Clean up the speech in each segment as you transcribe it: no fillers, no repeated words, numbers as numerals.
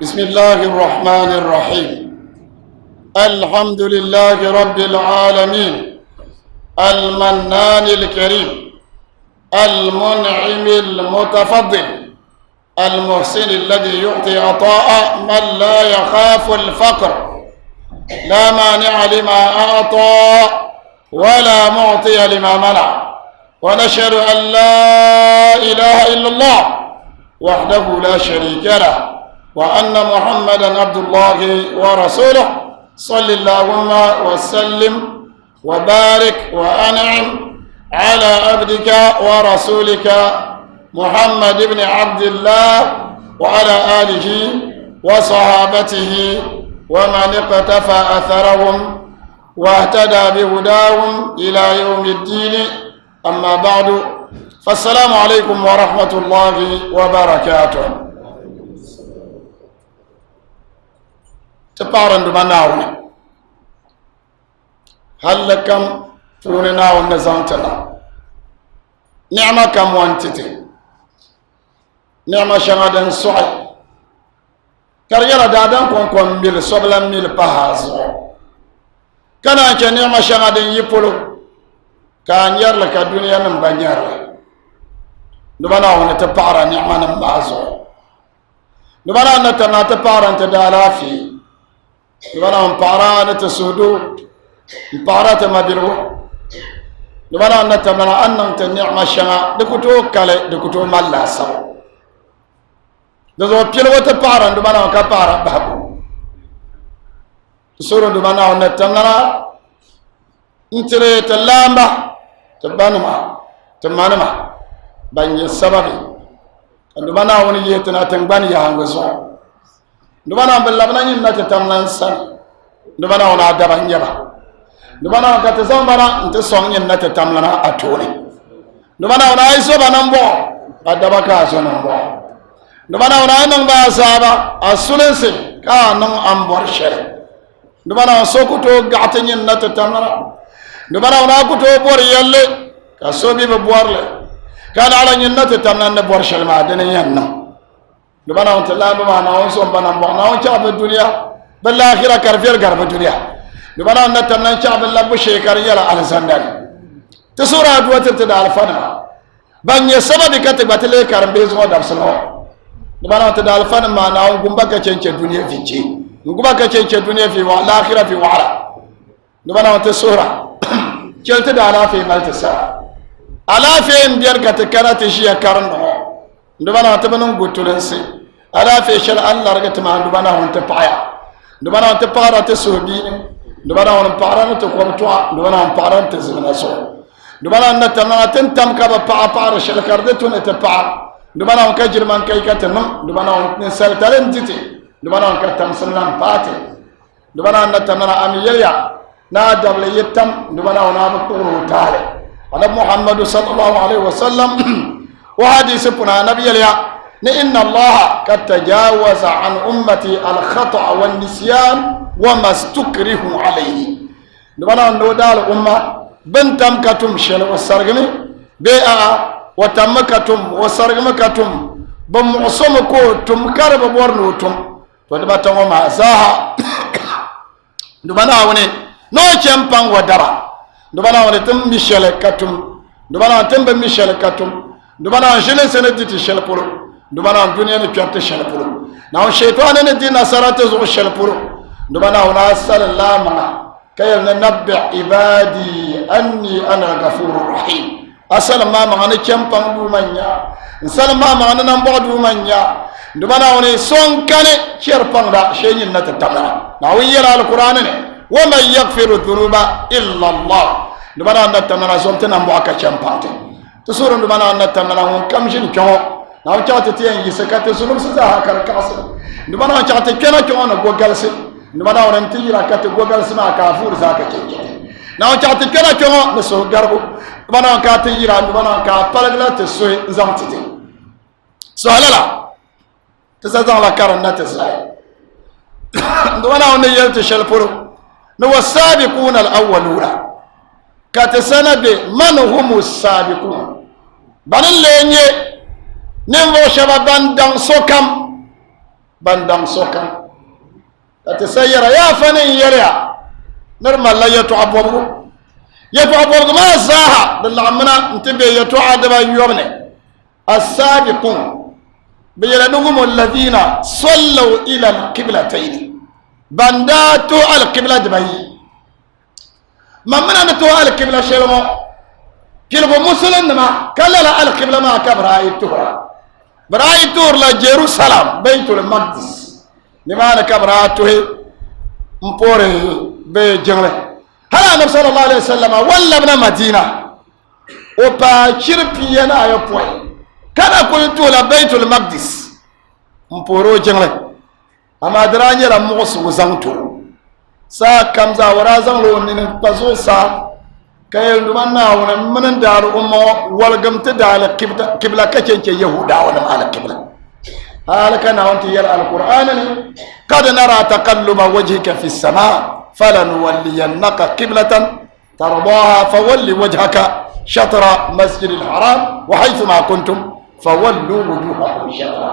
بسم الله الرحمن الرحيم. الحمد لله رب العالمين المنان الكريم المنعم المتفضل المحسن الذي يعطي عطاء من لا يخاف الفقر، لا مانع لما أعطى ولا معطي لما منع، ونشهد أن لا إله إلا الله وحده لا شريك له، وأن محمدا عبد الله ورسوله. صل اللهم وسلم وبارك وأنعم على عبدك ورسولك محمد بن عبد الله وعلى آله وصحابته ومن اقتفى أثرهم واهتدى بهداهم إلى يوم الدين. أما بعد، فالسلام عليكم ورحمة الله وبركاته. تبارن دمناوني هل كم فوننا ونزانتنا نعمة كم وانتتي نعمة شغادن سعي كريرا دادان كون ميل سبلا ميل بهاز كان أنك نعمة شغادن يبولو كان يرلك الدنيا نمبنير دمناوني تبارا نعمة نمبازو دمنا نتنا تبارا تدالافي دبنا مبارا نتسودو مبارا تمابيرو دبنا نتمنى أن نعمة شنا دكتو كله دكتو ملاسا دزو بيلو تبارا دبنا كبارا بابو سورة دبنا نتمنى نتري تلامبا تبانما تمانما بني السببي دبنا ونيتنا تنباني يا هنغزو دبنا باللبنا ينات تملان سن دبنا ونا دبان يبا دبنا كتزامبنا انت سون ينات تملنا اتوني دبنا ونا ايسو بنامبو ادبا كاسو نامبو دبنا ونا نمبا سابا اسولنسي كان امبور شر دبنا سوكوتو غاتن ينات تملنا دبنا ونا كوتو بور يله كاسوبي ببورله كان على ينات تملنا بور شر ما دنا يننا دبنا وانت لا بما ناوسون بنا ناو شعب الدنيا بالاخره كرفير غرب الدنيا دبنا نتمنى شعب الله بشيكر يلا على سندال تسورا دوت تدال فنا بني سبب كتبت لي كرم بيزو دبسلو دبنا تدال فنا ما ناو غمبا كچنچ الدنيا فيجي غمبا كچنچ الدنيا في والاخره في وعلى دبنا وانت سورا كلت دالا في ملتسا على فين بير كتكرات شيا كرن دبنا تبنون غوتولنسي على في شل الله رجت ما دبنا هون تبايا دبنا هون تبارا تسوبين دبنا هون بارا تقومتوا دبنا هون بارا تزمنا سو دبنا نتمنى تنتم كبا بارا شل كردتون تبار دبنا هون كجر من كي كتنم دبنا هون نسال تلنتي دبنا هون كتم سلام باتي دبنا نتمنى أميليا نادر ليتم دبنا هون أبكر تعالى على محمد صلى الله عليه وسلم وحديث بنا نبي اليا إن الله قد تجاوز عن أمتي الخطأ والنسيان وما استكره عليه دبنا نودال أمة بنتم كتم شل وسرغمي بيئة وتم كتم وسرغم كتم بمعصم كو تم كرب بورنو تم ودبتا وما زاها دبنا وني نو چمپان ودرا دبنا وني تم ميشل كتم دبنا تم بميشل كتم دبنا جلن سندتي شلپلو دبنا الدنيا نكرت شلپلو ناو شيطان ندي نصرات زو شلپلو دبنا وناسل الله ما كي ننبع عبادي اني انا غفور رحيم اسل ما ما نكمپان دو منيا اسل ما ما نمبو دو منيا دبنا وني سون كان شرپان دا شيء نتتمنا ناو يرا القران ومن يغفر الذنوب الا الله دبنا نتمنا سونتنا مبو اكا چمپانته تسورة دبنا نتمنى هم كم جن كم ناو چاته تين يسكت سنوب سزا هكر كاسل دبنا چاته كنا كم أنا جوجلس دبنا ورنتي راكت جوجلس ما كافور زاك كي ناو چاته كنا كم نسو غربو دبنا كاتي يران دبنا كابلغلا تسوي زامتتي سهلا تزازان لا كارن تزاي دبنا ونيلت شلپرو نو السابقون الأولون كاتسند من هم السابقون بان لني نمو شبابان دان سوكم bandang sokan tasayyara ya fanin yara normal la yatu abubu ma zaha dallamna ntibe yatu adaba yomne as-sabiqun بيلانهم الذين صلوا إلى القبلتين بنداتو على القبلة دبي ما من أن تو على القبلة شلمو كلبو مسلم ما كلا لا على القبلة ما برايتور لا جيروسلم بيت المقدس لما أنا كبرايتوه مبوري بجنله هلا النبي صلى الله عليه وسلم ولا من مدينة وباشر بينا يبوي kana kuntu la baitul maqdis mporo jengle ama dranye la musu zanto sa kamza wara zanlo ni pazo sa kayel dumanna wona manan daru umma wal gamta dal qibla kacece yahuda wala ala qibla halaka na wanti yar alquran qad nara taqalluba wajhika fi as-sama falanwalliyannaka qiblatan tardaha fawalli wajhaka شطر مسجد الحرام وحيثما كنتم فولوا وجوهكم شطرا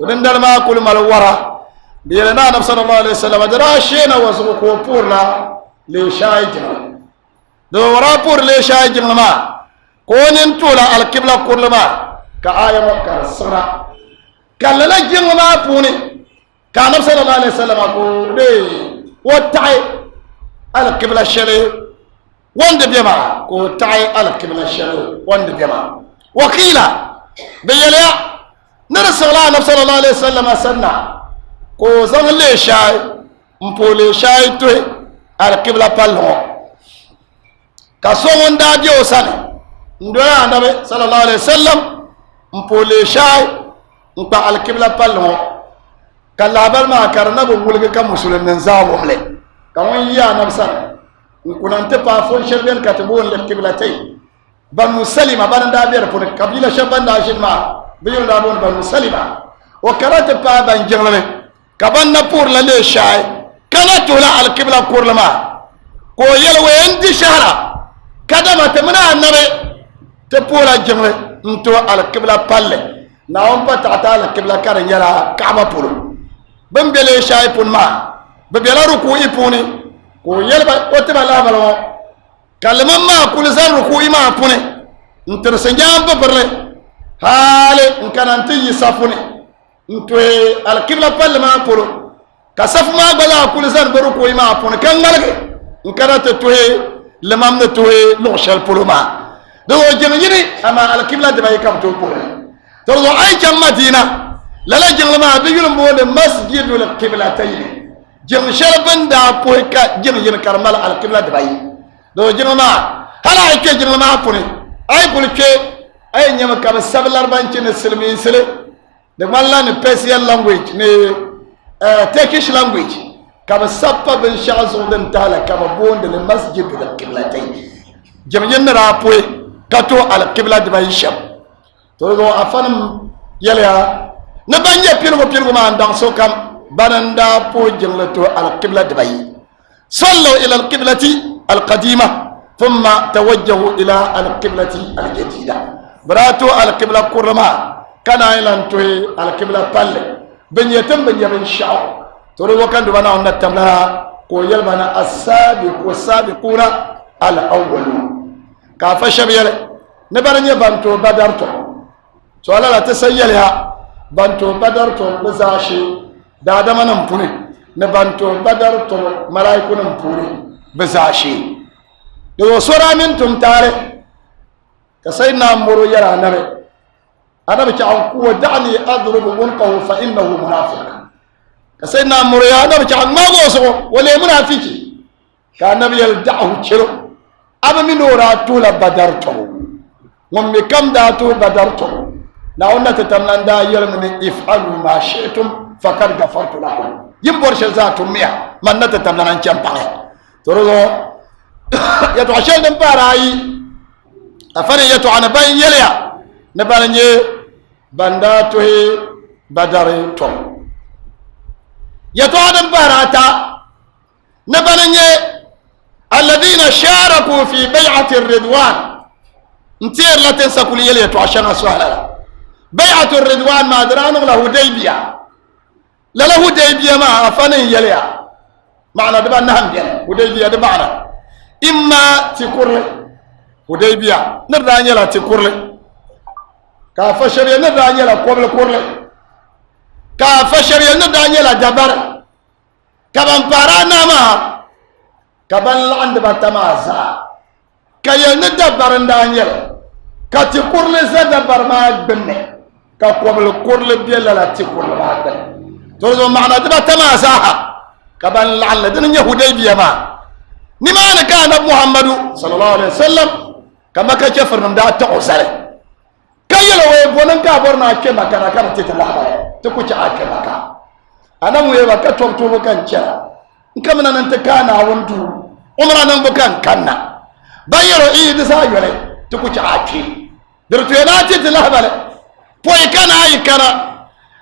ونندر ما كل ما الورا بيلنا النبي صلى الله عليه وسلم دراشينا وسوقوا بورلا لشايجنا دورا بور لشايجنا ما كونين تولا القبلة كل ما كآية مكسرة كلا جنا ما بوني كان النبي صلى الله عليه وسلم يقول وتعي القبلة الشريف وند بيما كو تعي على القبلة الشريف وند بيما وقيلا بيلا نرسل الله النبي صلى الله عليه وسلم سنة كو زن لي شاي مبولي شاي توي على القبلة بالله كسوون داديو سنة ندولا النبي صلى الله عليه وسلم مبولي شاي مبا على القبلة بالله كلا بالما كرنا بقولك كمسلم نزاوهم لي كمان يا نبي سنة kunante pa fon shelben katibun le qiblatay banu salima banda ber pour kabila shabanda shidma biyul da bon banu salima wa karate pa ban jengle kabanna pour la le shay kana to la al qibla pour lama ko yelwe indi shahra kadama tamna annabe te pour la jengle nto al qibla palle na on pa ta al qibla karan yala kaaba pour bambele shay pour ma bebela ruku ipuni ko yelba otiba la balo kalman ma kul zan ruku ima pune nter senjam babarle hale nkananti yisafune ntwe al qibla pal ma polo kasaf ma bala kul zan baruku ima pune kan ngalge nkanata tuhe lamam na tuhe no shal polo ma do jeng yini ama al qibla de bay kam to polo to do ay jam madina lala jeng ma be yulum bo de masjidul qiblatayn jeng shelben da poika jeng yin karmal al qibla de bay do jeng ma hala ay ke jeng ma pone ay bulke ay nyama ka sablar banci ne silmi sile de malla ne persian language ne turkish language ka sappa ben shazu den tala ka bonde le masjid al qiblatayn jeng yin ra poe kato al qibla de bay sham to do afanam yelya ne banje pirgo ma ndang so kam bananda po jenglato al qibla de bay sallu ila al qiblati al qadima thumma tawajjahu ila al qiblati al jadida brato al qibla kurma kana ilan to al qibla palle benyetam benyamin sha'a to ro kan do bana on tamla ko yelbana as-sabiq was-sabiquna al awwalun ka fa shabiyale ne baranye banto badarto so ala la tasayyala banto badarto bazashi da adama nan pune ne banto badar to malaiku nan pune bazashi do sora min tum tare ka sai na muru yara nabe adabi ta ku da'ni adrubu munqahu fa innahu munafiq ka sai na muru ya adabi ta ma go so wale munafiki ka nabi yal da'hu chiro aba min ora to la badar to ngom mi kam da to badar to na onna ta tamlanda yalmani if'alu ma shi'tum fakad gafartu lakum yimbor shel zatu miya man nata tamlanan champang toro ya to shel dem parai afare ya to ana bayin yelya ne balanye banda to he badare to ya to adam parata ne balanye alladhina sharaku fi bay'ati ar-ridwan ntir la tansakul yelya to ashana swala bay'atu ar-ridwan ma adranu la hudaybiya lala Hudaybiya ma afanin yalya ma'ana da ban nan biya Hudaybiya da ma'ana imma tikurle Hudaybiya na da yala tikurle ka fa shari'a na da yala kurle ka fa shari'a na da yala dabar ka ban fara na ma ka ban la'an da ba ta ma za ka yana dabar da yala ka tikurle za dabar ma binne ka kurle biya la tikurle ma binne to ma'ana da ba ta ma za ka ban la'an da nan Hudaybiya ma ni ma na kana Muhammadu sallallahu alaihi wasallam kama ka ce farnum da ta usare kayela we bonan ka borna ke makana kana te ta lahaba ta ku ci ake maka anan we ba ka to kan cera in kam nan ta kana wondu umra nan bukan kanna bayero da sa yole ta ku ci ake dirto yana te ta lahaba poy kana ay kana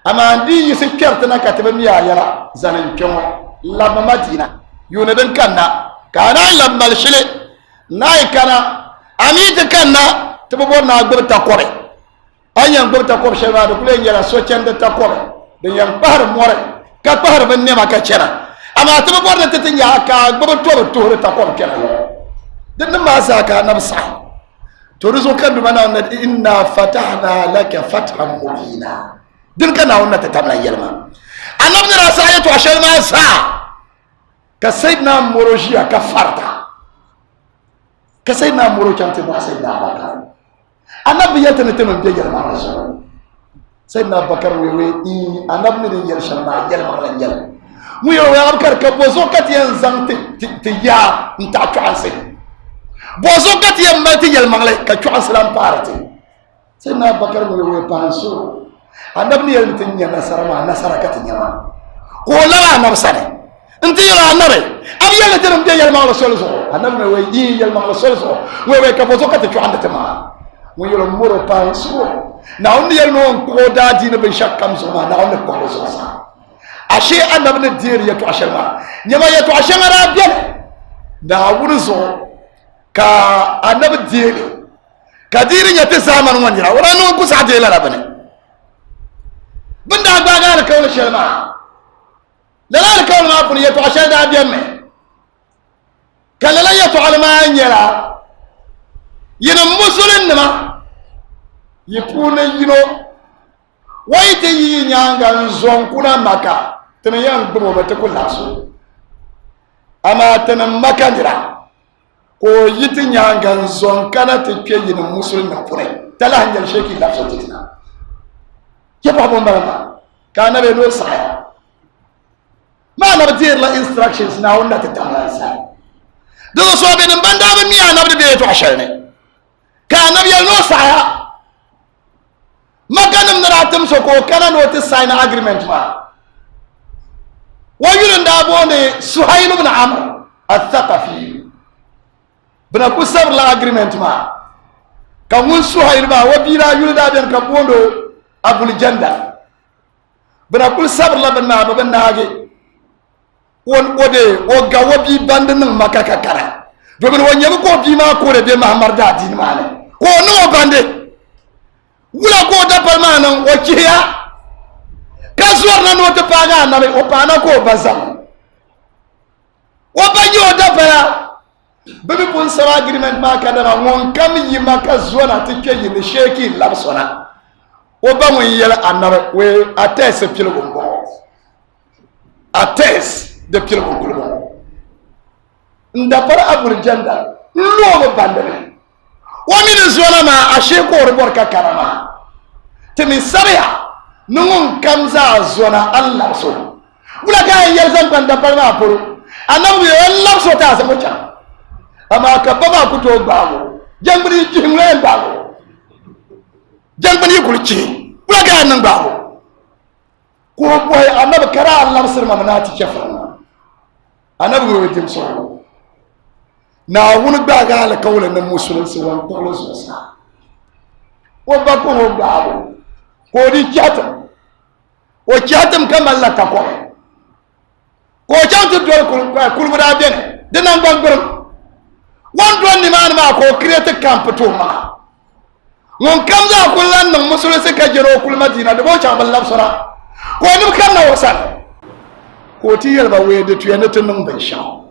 amma ndi yi sikkert na ka tabe miya yala zanan kemo lamma madina yuna dan kanna kana lammal shile nay kana amita kanna tabo na gbata kore anyan gbata kore sheba do kule yala so cende ta kore de yan bahar more ka bahar ban ne maka cena amma tabo na tatin ya ka gbata to ta kore kena din ma sa ka nabsa to rizo kan du mana wannan inna fatahna laka fathan mubina din kana wannan ta tabla yalma annabi rasayatu ashal ma sa ka sayyidina muroshiya ka farta ka sayyidina muro chante ba sayyidina bakar annabi yata ne temen be yalma rasul sayyidina bakar wewe annabi ne yalshan na yalma lan yal mu yo ya bakar ka bozo kat yan zang ti ya nta tuanse bozo kat yan ma ti yalma le ka tuanse lam parati sayyidina bakar wewe panso annabi ne yalma tin yana sarama nasara kat nyama ko la nafsane انتي يلا النبي ابي يلا ترم بيا يلا ما رسول الله النبي وي يلا ما رسول الله وي كفوزو كتشو عند تما وي يلا مورو بانسو ناون يلا نون كودا دين بن شكام زما ناون كودا زما اشي النبي ندير يتو عشما نيما يتو عشما رابيل داون زو كا النبي دير كدير يتي زمان وانجرا ولا نون كوسا ديلا ربنا بندا باغال كول شلما لا الكون ما بني يتو عشان دا بيمه كلا لا يتو على ما ينيرا ين مسلم ما يكون ينو وايتي ينيانغا زون كنا مكا تنيان بمو بتكون لاسو اما تن مكا نرا كو يتي نيانغا زون كنا تكي ين مسلم نفوري تلا هنجل شيكي لاسو تينا يبقى بمبرما كان بينو صحيح ما نبتير لا instructions na wanda ta tamasa do so be nan banda ba miya na be to ashane ka nabi no saya maganam naratum so ko kana no to sign agreement ma wayun da bone Suhail ibn Amr al-Thaqafi bana ku sabr la agreement ma ka mun Suhail ba wabira yul da ben ka bondo Abul Janda bana ku sabr la bana ba bana hage won ode o gawo bi bandin maka kakara domin won yemi ko bi ma ko de Muhammad da din mane ko no bande wula ko da palmanan o kiya kasuwar nan wata paga na o pana ko bazam o banyo da baya bebe pon sara agreement ma ka da won kam yi maka zona tike yi ni sheki labsona o ba mun yela annabe we atese pilgo ngo atese de pile ko kulba nda para abul janda lobo bandere woni ne zona ma ashe ko rebor ka karama temi sariya nungun kamza zona Allah so wula ga yelzan banda parma poro anabu Allah so ta sa mucha ama ka baba ku to gbawo jambri jimle gbawo jambri kulci wula ga nan gbawo ko boy anabu kara Allah sirma manati chefana anabi wo tim so na wunu gbaga ala kawle na musulun si wan tolo so sa wo ba ko wo gbawo ko di chatam o chatam kamalla ta ko chantu do kul buda ben dinan bangurum won do ni man ma ko create camp to ma mon kamza kullan nan musulun si ka jero kul madina do bo cha balla sura ko ni kam na wasan ko ti yɛlba weede tuya ni ti niŋ binshaɣu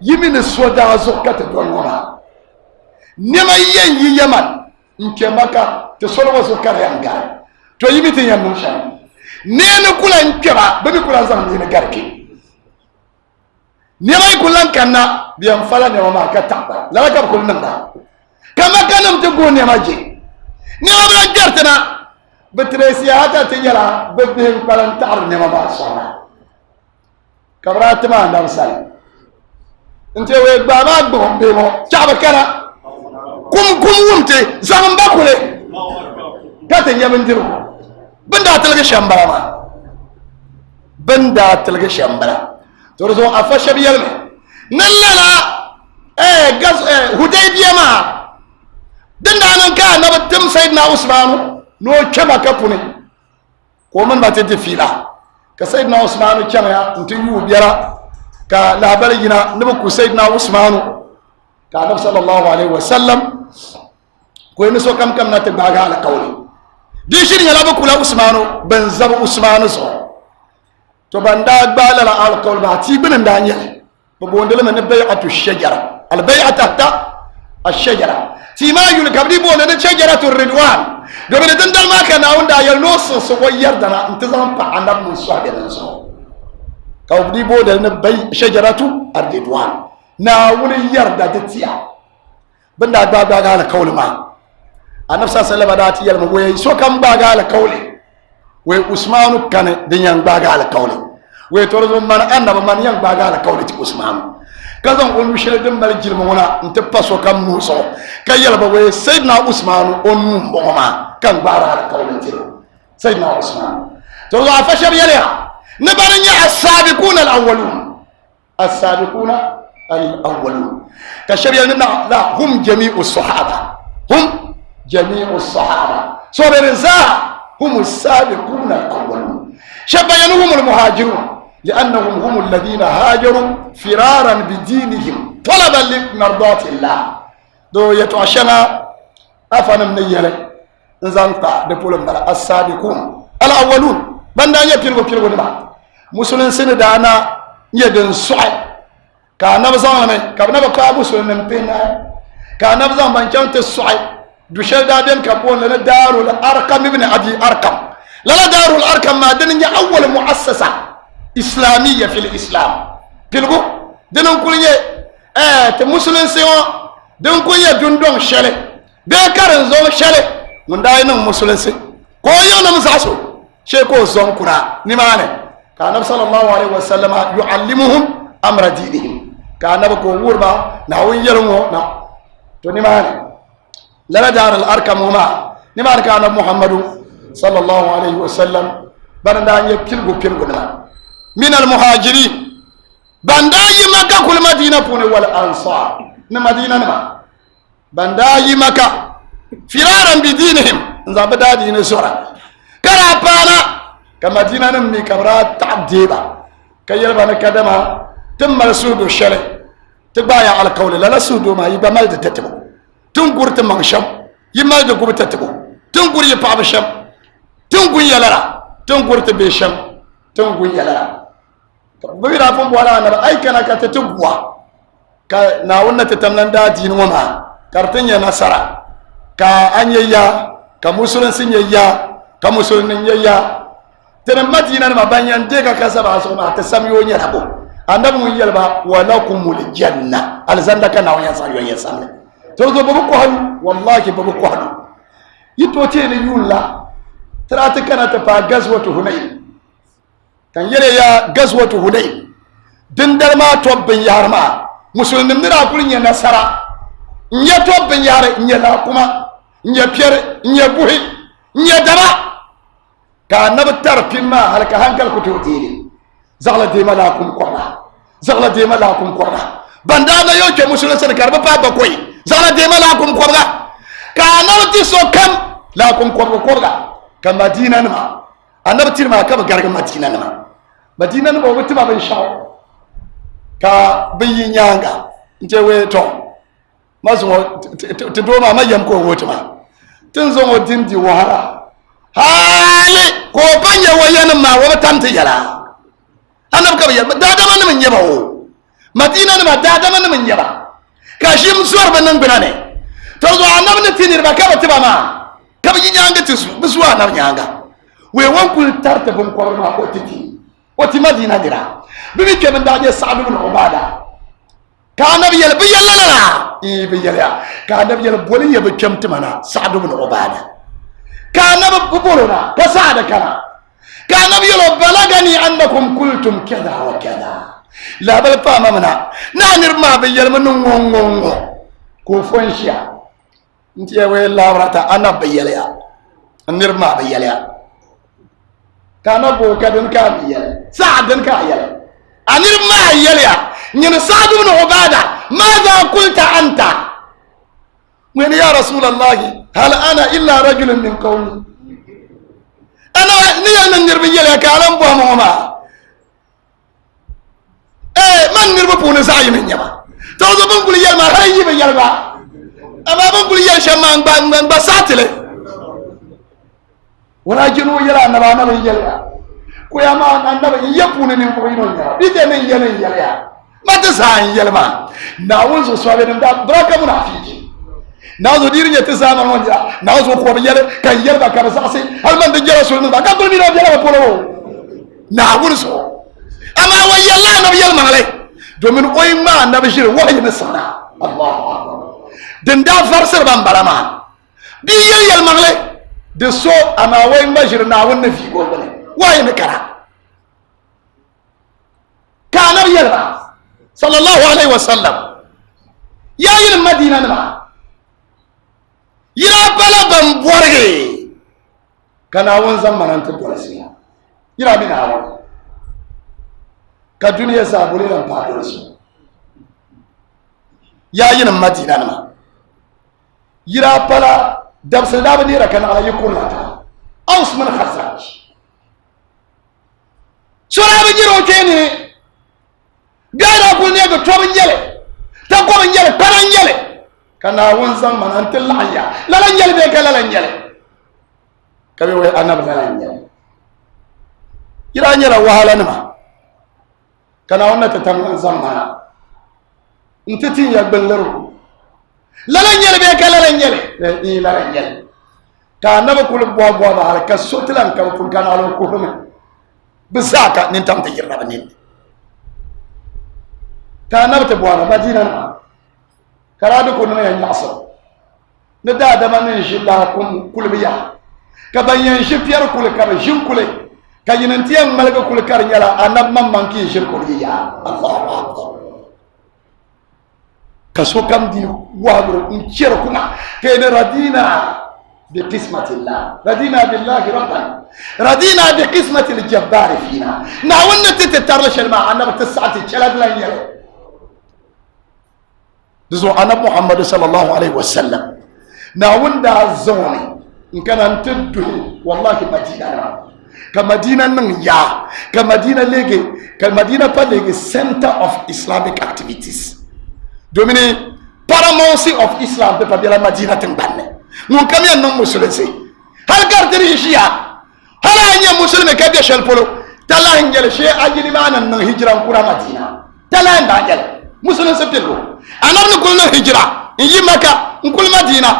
yimi ni so daa zuɣu ka ti do ŋɔna niɛma yɛn yi yaman n kpɛ maka ti solgo zuɣu ka di yɛn gari to yimi ti yɛn niŋ shɛli neeni kula n kpɛba bi mi kula zaŋ neeni gari kpe niɛma yi kuli lan kanna bi yɛn fala niɛma maa ka taɣaba lala ka bi kuli niŋda ka maka nim ti gooi niɛma je niɛma bi lan gbɛriti na bi tiresiya hata ti nyɛla bi bihi n kpalim taɣari niɛma maa sɔŋna ka bi daa ti maa nam sali n te wee gbaa maa gbuɣum bee ŋɔ chaɣabi kana kum wumte zaŋ ba kuli ka ti nyɛ bindirigu bin daa tiligi shɛm bala maa bin daa tiligi shɛm bala to di zuɣu afa shɛba yɛlimi ni lala Hudaybiya maa din daa niŋ ka na bi tim Sayyidina Usmanu ni o kpɛma ka puni ka o mini ba ti di fiila ka Sayyidina Usmanu chɛŋya n ti yuui biɛla ka labari yina ni bi ku Sayyidina Usmanu ka Annabi sallallahu alaihi wasallam ko yi ni so kam na ti gbaagi alkawli di shiri nyɛla bi kula Usmanu bin zabi Usmanu zuɣu to ban daa gbaali la alkawli maa tia gbini n daa nyɛli bi boondili mi ni bay'atu shajara albay'atu tahta ashajara tia maa yuli ka bi di booni ni shajaratu ridwan domin din dal maa ka naawuni daa yɛli ni o siɣisi o yɛridana n ti zaŋ pa Annabi min sɔhidi din zuɣu ka bi di booni ni shajaratu ridwan naawuni yɛrida di tia bin daa gbaagi alkawli maa Annabi sallallahu alaihi wasallam yɛlimi wei so kam gbaagi alkawli wei Usmanu kani din yɛn gbaagi alkawli wei to di man Annabi man yɛn gbaagi alkawli ti Usmanu ka zaŋ o nu shɛli din mali jilimi ŋuna n ti pa so kam nuu zuɣu ka yɛliba wei Sayyidina Usmanu o nuu n bɔŋɔ maa kan gbaari alkawli tiri Sayyidina Usmanu to di afa shɛba yɛliya ni bari nyɛ as-sabiquna al-awwalun ka shɛba yɛli ni la hum jami'u sahaba hum جميع الصحابة صبرزاء هم السابقون الأولون شبينهم المهاجرون لأنهم هم الذين هاجروا فرارا بدينهم طلبا لمرضات الله دو يتعشنا أفن من يلي نزانتا دبول مبلا السابقون الأولون بندان يبيلغو نما مسلم سنة دانا يدن سعي كان نبزان كان نبقى مسلم نمتين كان نبزان بانكانت السعي دوشل دابين كابون لنا دار الأرقم ابن أبي أرقم لنا دار الأرقم ما دنيا أول مؤسسة إسلامية في الإسلام كيلو دنون كلية تمسلم سيوا دنون كلية دندون شلة بكرن زون شلة من داينا مسلم سي كويو نمساسو شيكو زون كرا نمانه كان صلى الله عليه وسلم يعلمهم أمر دينهم كان بكو وربا ناوي يلمو نا تو نمانه لنا دار الأركم وما نمار كان محمد صلى الله عليه وسلم بندان يبكلغو كلغنا من المهاجرين بندان يمكا كل مدينة بوني والأنصار نمدينة نما بندان يمكا فرارا بدينهم نزابدا دين سورة كرابانا كمدينة نمي كبرات تعديبا كيلبانا كدما تم السودو الشلي تبايا على قولي لا سودو ما يبا مالد تتبو تنقر تمام شام يما دقوا بتتبو تنقر يبعب شام تنقر يلرا تنقر تبي شام تنقر يلرا بيرا فم ولا أنا أي كنا كتتبوا كناونا تتمنى دين وما كرتني نصرا كأنيا كمسلم سنيا كمسلم نيا تنمتينا ما بينان ديكا كسبا سوما تسميوني ربو أنا بقول يلبا ولكم الجنة الزنا كنا وينسان ينسان توزو بابو كوهلو والله بابو كوهلو يتوتيني يولا تراتي كانت فا غزوة هنين كان يلي يا غزوة هنين دندر ما توب بن يارما مسلم نرا كل نصارى نيا توب بن يار نيا لاكما نيا بير نيا بوهي نيا دما كان نبتر فيما هلك هانكل كتوتيني زغلا ديما لاكم كورا زغلا ديما لاكم كورا بندانا يوكي مسلم سنكار بابا كوي زغلا ديما لاكم كورا كانوتي سو كم لاكم كورا كمدينة نما أنا بتير ما كم غير مدينة نما مدينة نما وبتما بنشاو كبينيانغا نجوا تو ما زو تدوما ما يمكو وتما تنزو دين دي وهرا هاي كوبانيا ويانا ما وبتمت يلا anab ka biya daadama ni min yaba o madina ni ma daadama ni min yaba ka shim suwar ban nan binane to zo anab ni tinir ba ka ba tiba ma ka bi nyanga tisu bisu anab nyanga we won kul tarta bun ko ma ko titi o ti madina dira bibi ke min daaje sa'd ibn ubada ka anab yel bi yalla la bi yalla ka anab yel bolin yebe kemti mana sa'd ibn ubada ka anab bubolona ka sa'd kana ka anab yelo balagani annakum qultum kadha wa kadha la bal fama mana nanir ma bi yel mun ngongongo ko fonshia ntiye we labrata anab bi yalla anir ma bi yalla kana bo kadin ka bi yalla sa'd ka yalla anir ma yalla نين سعد بن عبادة ماذا قلت أنت؟ من يا رسول الله هل أنا إلا رجل من قومي؟ أنا نيا من نربي لك كلام بوا ماما. من نربي بون سعي من يما. توزو بنقول يا ما هاي بيجلبا. أما بنقول يا شمان بان بساتله. وراجلو يلا نبأنا بيجلبا. كويا ما نبأ يبون نفوينون يلا. بيجي يلا. mata san yelma na wonzo swabe nda braka munafiki na zo dirnya ta sama wonja na zo ko yele kan yelba ka sasi hal man da jara sulun da ka to mino jara polo na wonso ama wa yalla na yelma ngale domin oy ma na bashir wahayi na sana Allahu akbar den da farsar ban balama bi yel ngale de so ama way majir na wonna fi go bane wahayi na kara kana yelma صلى الله عليه وسلم يا ين المدينة نما يرا بلا بمبورغي كان أول زمان أنت بولسيا يرا من أول كدنيا سابولي لم تابولسيا يا ين المدينة نما يرا بلا دبس دابني ركن على يكون لها أوس من خسرج سورة بجيرو كيني gaira ko ne ga tobin yele ta ko ban yele paran yele kana won zaman an tillaya lalan yele be kala lalan yele kabe way anab lalan yele ira nyara wahala nima kana wonna ta tan zaman intiti ya ballaro lalan yele be kala lalan yele ni lalan yele ka naba kul bo ba har ka sotlan ka fun kana lo ko hum bisaka nin tam ta jirra nin كانبت بوانا مدينة كرادو كنا ينعصر ندا دمان نشيل الله كل بيا كبين ينشيل فيار كل كار جم كل كيننتيان ملك كل كار يلا أنا من كي ينشيل كل بيا الله أكبر كسوكم دي وابر نشيل كنا كين ردينا بقسمة الله ردينا بالله ربنا ردينا بقسمة الجبار فينا ناولنا تترلش الماء أنا بتسعة تشلد لين يلا دزو أنا محمد صلى الله عليه وسلم ناوندا زوني إن كان أنتدوه والله كمدينة كمدينة نيا كمدينة ليجي كمدينة بالليجي center of Islamic activities دوميني paramountcy of Islam ببابيلا مدينة تنبني ممكن ينام مسلسي هل قدر يشيا هل أني مسلم كبير شلبولو تلا هنجل شيء أجنبي معنا نهجران كورا مدينة تلا هنجل مسلم سبتلو أنا بنقول له هجرة إنجي مكة نقول مدينة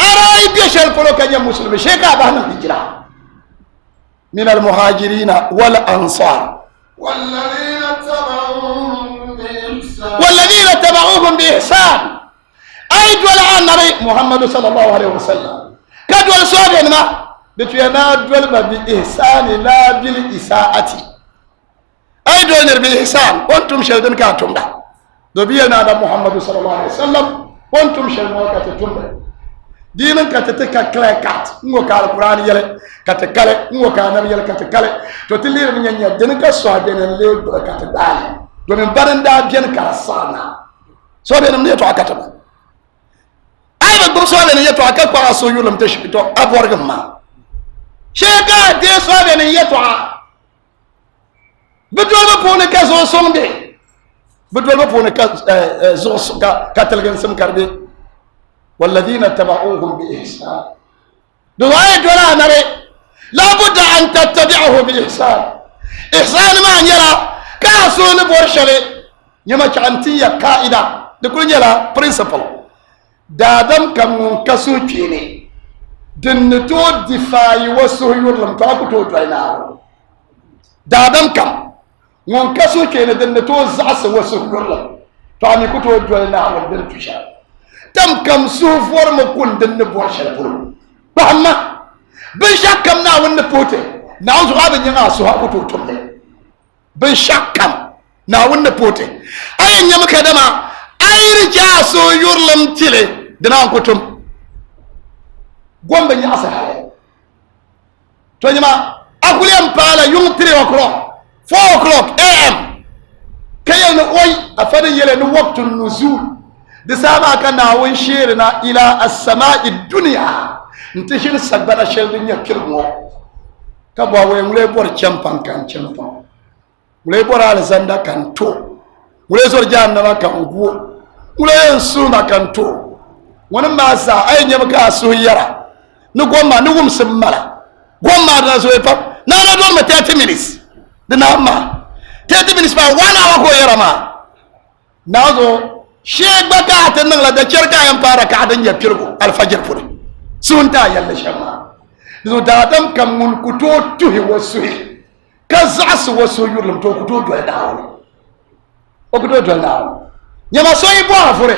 أراي بيشل فلو كان مسلم شيكا بهنا هجرة من المهاجرين والأنصار والذين تبعوهم بإحسان أيد ولا النبي محمد صلى الله عليه وسلم كدول سؤال ما بتوينا دول بإحسان لا بالإساءة أيد ولا بالإحسان وأنتم شهدون كاتم ده دوبينا على محمد صلى الله عليه وسلم وانتم شنو كتتم دينن كتتك كلكات ngo kala qur'an yele katakale ngo kana yele katakale to tilir min nyanya denka so adenen le katadale do min baranda bien kala sana so be nam ne to akata ay ba do so be ne to akata ko so yulam te shito aborgam ma sheka de so be ne yeto bido ba pone ka so sombe بدل ما فونا زوس كاتلجن سم كربي والذين تبعوهم بإحسان دعاء دولا نبي لابد أن تتبعه بإحسان إحسان ما يرى ka so ni bor shale nyama chantiya kaida de ko nyala principle dadam kam kaso kene din to difai waso yurlam ta ko to dayna dadam kam ngon kaso kene din to zasa waso yurlam to ami ko to dayna wa din tusha tam kam su forma kun din bor shale bur bahma bin shakam na wanda pote na zo abin yana so ha ko to tumle bin shakam na wanda pote ayan nyama kadama ayirja so yurlam tile dina kutum gombe nya asahale to nyama akulem pala yung 3 o'clock 4 o'clock am kayen oy afadin yele ni waqtun nuzul de sama kana won shirina ila as-sama'i dunya ntishin sagbana sheldin ya kirmo ka ba we mule bor champan kan champan mule bor al zanda kan to mule zor jannaba kan guo mule suma kan to wani masa ay nyam ka so yara ni gomma ni wum simmala gomma da so fa na don ma 30 minutes dina ma 30 minutes ba 1 hour ko yara ma nazo shegba ka tan nan la da cerka yan fara ka dan ya firgo alfajir fure sunta yalla shama do da dam kam mun kuto tuhi wasuhi ka zasu wasu yurlum to kuto do dawo o kuto do dawo nyama so yi bo afure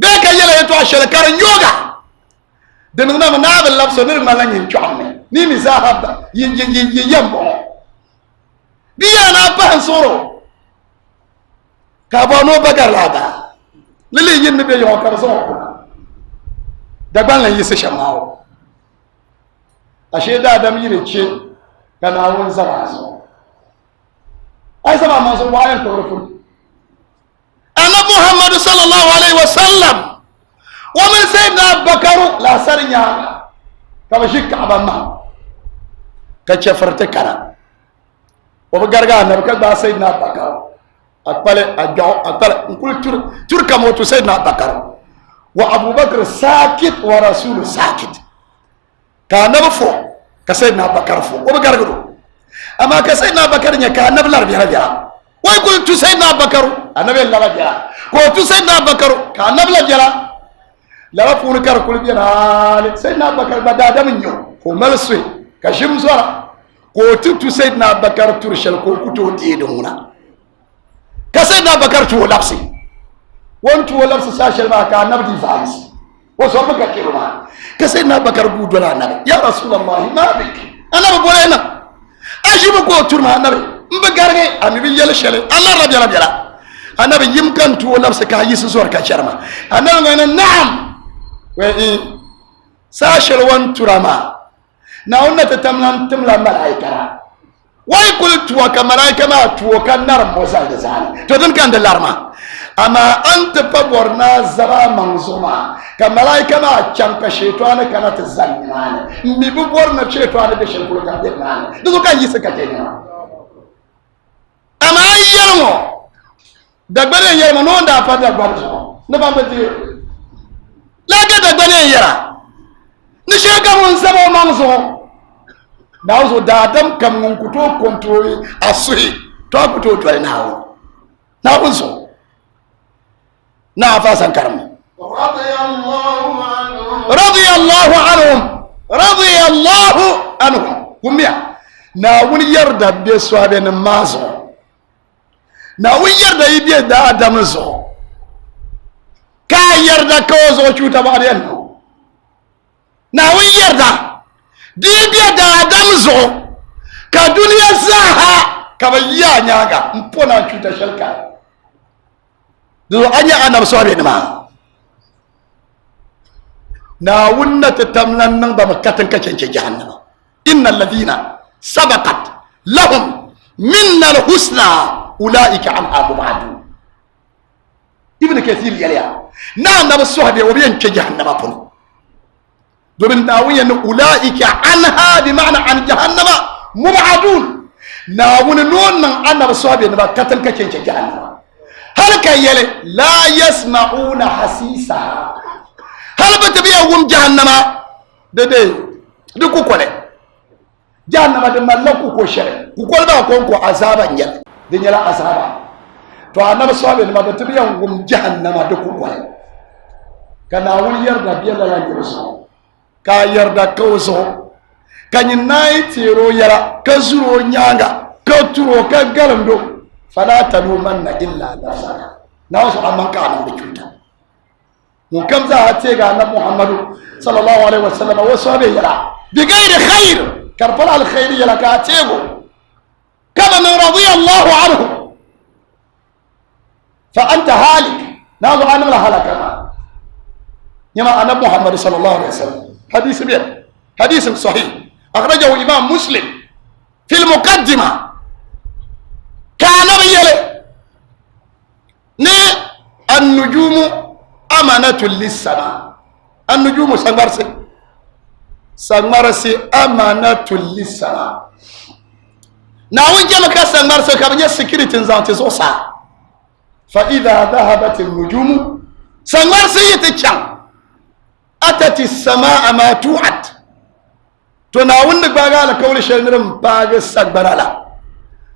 be ka yele to ashel kar nyoga de nuna na ba lapso ni malan yin chamme ni mi zahab yin yambo biya na ban soro ka ba no bagar lada lili yin be yo kar so ko da ban lan yisa shamawo ashe da adam yire ce kana won zama so ai sama man so wayan to rufun أنا محمد صلى الله عليه وسلم ومن سيدنا بكر لا سرنيا كما شك أبما كشفرت كنا وبقرقا نبكر با سيدنا بكر أقبل أجاو أقبل نقول ترك موت سيدنا بكر وأبو بكر ساكت ورسول ساكت كان نبفو كسيدنا بكر فو وبقرقا أما كسيدنا بكر كان نبلر بيها ويقول سيدنا بكر النبي لا جرا قلت سيدنا بكر كان نبلا جرا لا فون كر كل جرا سيدنا بكر بدا من يوم هو ملسوي كشم زرا قلت سيدنا بكر ترشل كوكو تيدونا كسيدنا بكر تو لابسي وانت ولابس ساشل ما كان نبدي فارس وصوبك كيرما كسيدنا بكر بودنا النبي يا رسول الله ما بك انا بقول انا اجيب قلت ما النبي مبغارغي امي بيجل شله الله رب يلا انا بيمكن تو نفس كا يسوع كشرما انا غنا نعم وي ساشل وان ترما ناونا تتملان تملا ملائكه واي قلت وكملائكه ما تو كان نار موزال زال تو دن كان دلارما اما انت بورنا زرا منظومه كملائكه ما چنك شيطان كانت زنان مي بورنا شيطان دشل كل كان دمان دو كان يسكتني ama yelmo dagbare yelmo no nda fa dagbare no ba beti la ga dagbare yera ni shega mun sabo manzo dawo da adam kam mun kuto control asui to kuto to na unso na fa san karam radiyallahu anhum kumya na wuni yarda be swabe na mazo na wun yarda yi biye da adamin zo ka yarda kawo zo cuta ba da yanzu na wun yarda di biye da adamin zo ka duniya zaha ka bayya nyaga mpona cuta shalka do anya anab so be ma na wunna tatamnan nan ba makatan kacin ce jahannama innal ladina sabaqat lahum minna alhusna أولئك عنها مبعدون ابن كثير يليا نعم الصحبة وبين جهنم أبون دومن ناوية أولئك عنها بمعنى عن جهنم مبعدون ناون نون من أن الصحبة نبا كتن كتن جهنم هل كيلي لا يسمعون حسيسها هل بتبيعهم جهنم دي دكو كولي جهنم دي ملكو كوشري كوكول با كونكو عذابا يلي دنيا لا أصحابه فأنا بسوابي لما بتبيع وم جهنم دكوكوه كان أول يرد بيلا لا يرسو كا يرد كوزو كان يناي تيرو يرا كزرو نياغا كترو كغلندو فلا تلومن إلا نفسك ناوسو أمان كان بجوتا مكم ذا هتيغا محمد صلى الله عليه وسلم وصحبه يرا بغير خير كربلا الخير يلا كاتيغو كما من رضي الله عنه فأنت هالك ناظر أنا لا هلك يما أنا محمد صلى الله عليه وسلم حديث صحيح أخرجه الإمام مسلم في المقدمة كان بيله النجوم أمانة للسماء النجوم سنغرسي أمانة للسماء ناوين جمك سنغرسي كابنية سكريتي نزانتي زوسا فإذا ذهبت النجوم سنغرسي يتشان أتت السماء ما توعد تناوين بقى على قول شنرم باقي سنغبرالا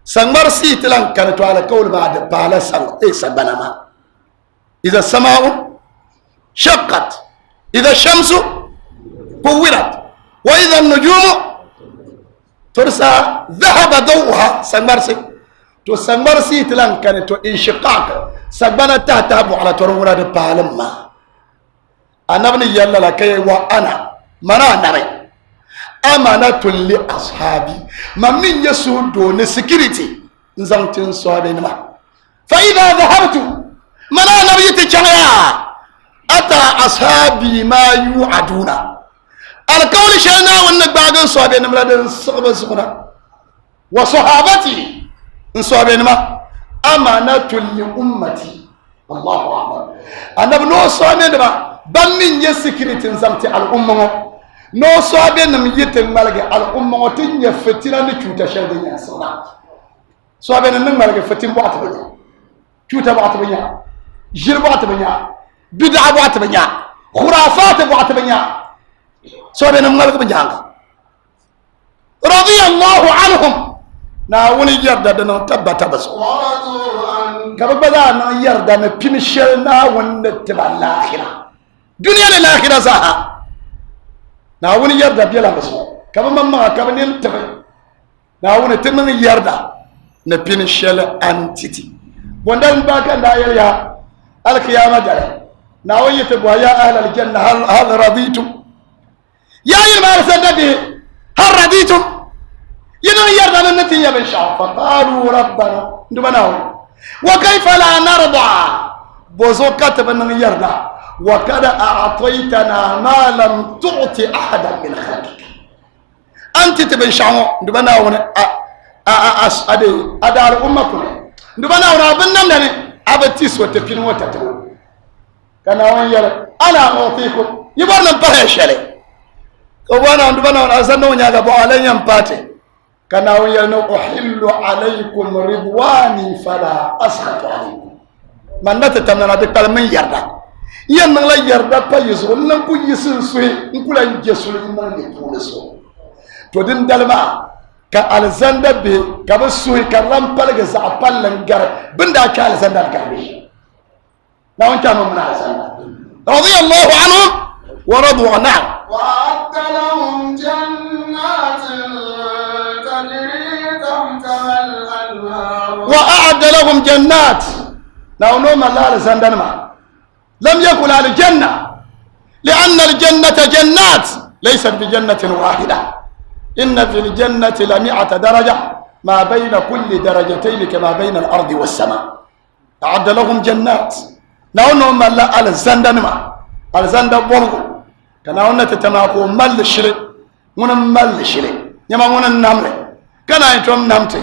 سنغرسي تلان كانت على قول بعد بالا سنغبنما إذا السماء شقت إذا الشمس كورت وإذا النجوم ترسى ذهب ضوءها سنغرسي تو سنغرسي تلان كانت انشقاق سنغبنا تهتاب على ترورة بالما أنا بني يلا لكي وأنا منا نري أمانة لأصحابي ما من يسود دون سكيورتي نزمتين صحابين ما فإذا ذهبت منا نبي تجمع أتى أصحابي ما يوعدون القول شأنا والنباغن صحابين ملادن صحبة سخنا وصحابتي صحابين ما أمانة لأمتي الله أكبر أنا بنو صحابين ما بمن يسكيورتي نزمتي الأمة no so abe nam yete malage al umma otin ya fetina ni cuta sherde nya sana so abe nan malage fetin bo atbanya cuta bo atbanya jir bo atbanya bid'a bo atbanya khurafat bo atbanya so abe nan malage banyanga radiyallahu anhum na woni yarda da nan tabbata baso kaba bada na yarda na pinshel na wanda tibal akhirah dunya la akhirah saha na wani yarda biya la basu kaba mamma kaba ne tabe na wani timin yarda na pin shell entity bondan ba kan da ya alqiyama jare na wani ta boya ahli aljanna hal raditum ya yi ma sadabi hal raditum yana yarda nan natin ya bin sha fa qalu rabbana ndumana wa kayfa la narda bozo kataba nan yarda وقد أعطيتنا ما لم تعطي أحدا من خلقك أنت تبين شعو دبنا هنا أدار أمكم دبنا هنا بنام دني أبتيس وتفين وتتو كان وين يلا أنا أعطيكم يبغى نبهش عليه كوانا دبنا هنا أزنو نيجا بعلي ينباتي كان وين يلا أحل عليكم رضواني فلا أسخط عليكم من نتتمنى بكل من يرضى yan nang la yarda pa yeso nan ku yesu suy ngula yesu nan le puleso to din dalma ka alzanda be ka ba suy ka ram palga za pallan gar binda ka alzanda ka be na wanta mun alzanda radiyallahu anhum wa radu anhu wa atalahum jannatin tajri tahtaha al-anhar wa a'ada lahum jannat na no malal zandanma لم يكن على الجنة لأن الجنة جنات ليست بجنة واحدة إن في الجنة ل100 درجة ما بين كل درجتين كما بين الأرض والسماء أعد لهم جنات نحن ملا على الزندن ما على الزندن بورغو كنا تتماكو مل الشري من مل الشري يما من النمل كنا يتوم نمتي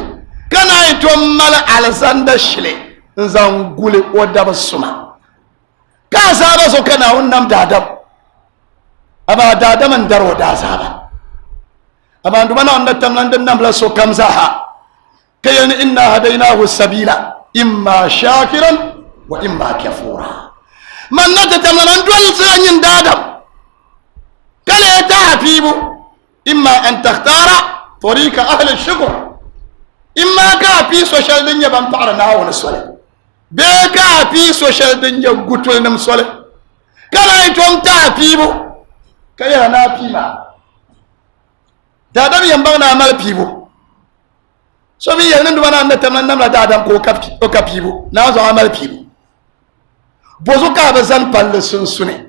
كنا يتوم مل على الزندن الشري نزانغولي ودب السماء ka saba so kana wannan dadam aba dadaman darwa da saba aba ndumana wanda tamlan dan namla so kamzaha kayan inna hadainahu sabila imma shakiran wa imma kafura man nata tamlan dol sanyin dadam kala ta hafibu imma an takhtara tariqa ahli shukr imma ka pi social din ya ban para na wona sole be ka pi social din ya gutul nam sole kala itom ta pi bo kaya na pi ma da dam yamba na mal pi bo so mi yelin do na tam nam la da dam ko pi bo na zo amal pi bo bozo ka ba zan palle sun sune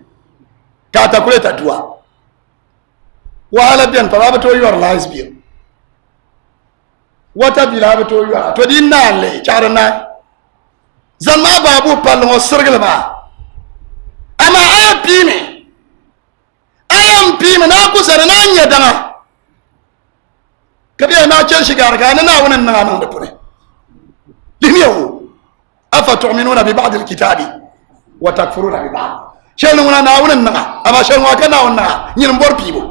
ka ta kule ta duwa wala biyan pa ba to yor lesbian wata bila ba to yor to din na le charna zan ma babu palle mo sirgil ma ama aya pime ayam pime na ku sar na nya danga kabiya na cin shiga ga na wannan nan da fune limiyo afa tu'minuna bi ba'd al-kitabi wa takfuruna bi ba'd shelu na wannan nan ama shelu wa kana wannan nyin bor pibo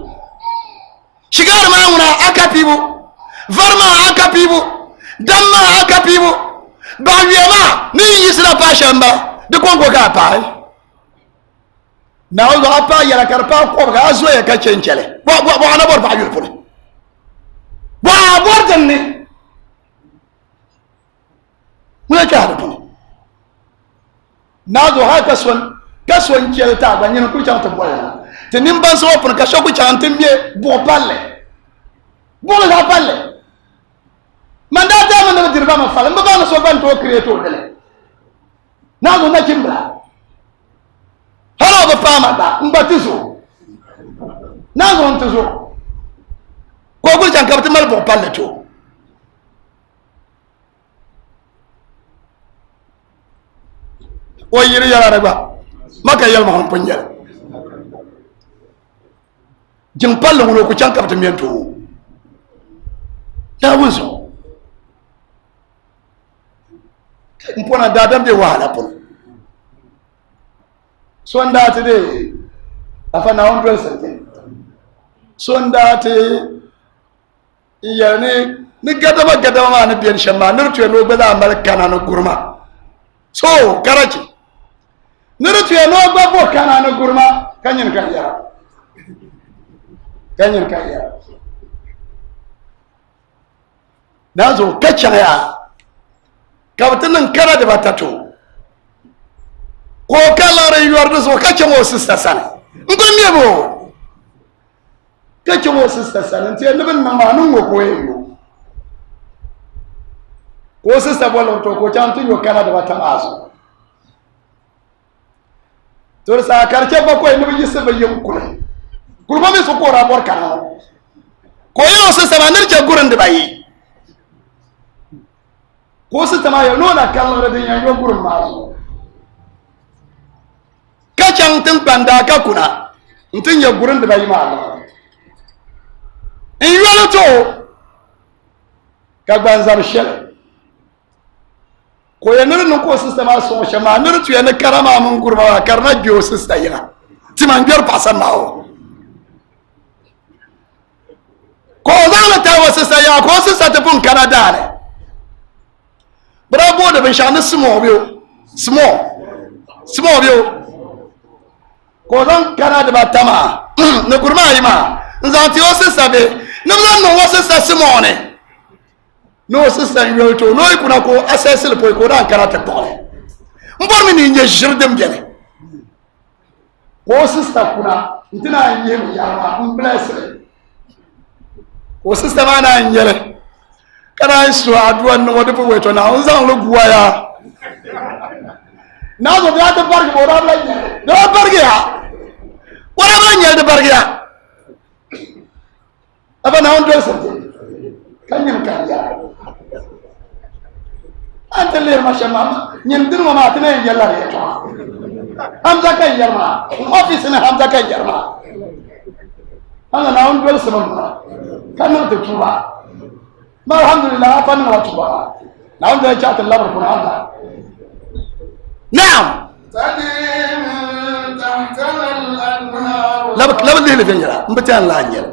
shigar ma wannan aka pibo varma aka pibo damma aka pibo ba yema ni yisra pashamba de kongo ka pai na ozo apa yala karpa ko ga azo ya ka chencele bo ana bor ba yul fune bo bor tanni muna ka hada fune na zo haka kaswan kelta ba nyin ku chanta boya tenim ban so fune ka shoku chanta mie bo palle bo la palle mandata man na dirba ma fala mba na so ban to creator dele na zo na kimbra halo ba pama ba mbatizo na zo ntizo ko gul jan kabti mal bo palle to o yiri yara ba maka yel ma hon punjal jim palle wono ko chan kabti miento da wuzo mpona dadam de wala pon sonda de afana on dress sonda te yani ni gadama ma na biyan shamma nurtu no bada malkana no gurma so karachi nurtu no babo kana no gurma kanyin kaya nazo kachaya kabtanin kara da batato ko kala rayuwar da so kace mo sister sana ngol miebo kace mo sister sana te nabin na manun go ko yego ko sister bolon to ko chantu yo kala da batamazo to sa karce ba ko ni yisse ba yin kula kurba me so ko rabor kana ko yo sister ba nirce gurin da bayi ko su tama ya nuna kallon radin yanyon gurin masu kacan tun banda ka kuna mutum ya gurin da bai ma in yi wani to ka gbanzar shel ko ya nuna ko su tama so shi ma nuna tuya na karama mun gurma wa karna biyo su ta yana timan biyar fasan mawo ko zana ta wasu saya ko su sa tafin kanada ne bravo de ben chane small bio ko dan kana de batama ne kurma ima nzanti o se sabe ne mzan no wose sa simone no se sa yoto no ikuna ko access le ko dan kana te ko mbor mi ni nye jirdem gene ko sista kuna ntina nye ya ma bless ko sista mana nyele kana so aduan no de po weto na unza lo guaya na zo da ta barki mo rabla nye do barki ya wala ba nye de barki ya aba na on do so kanyam kanya antele ma shama nyen din ma atene yalla ya to hamza kan yarma office na hamza kan yarma ana na on do so ma kana to tuba ما الحمد لله فن وتبا نعم ده جاءت الله ربنا الله نعم تجري من تحتها الانهار لا اللي في يلا مبتان لا نيل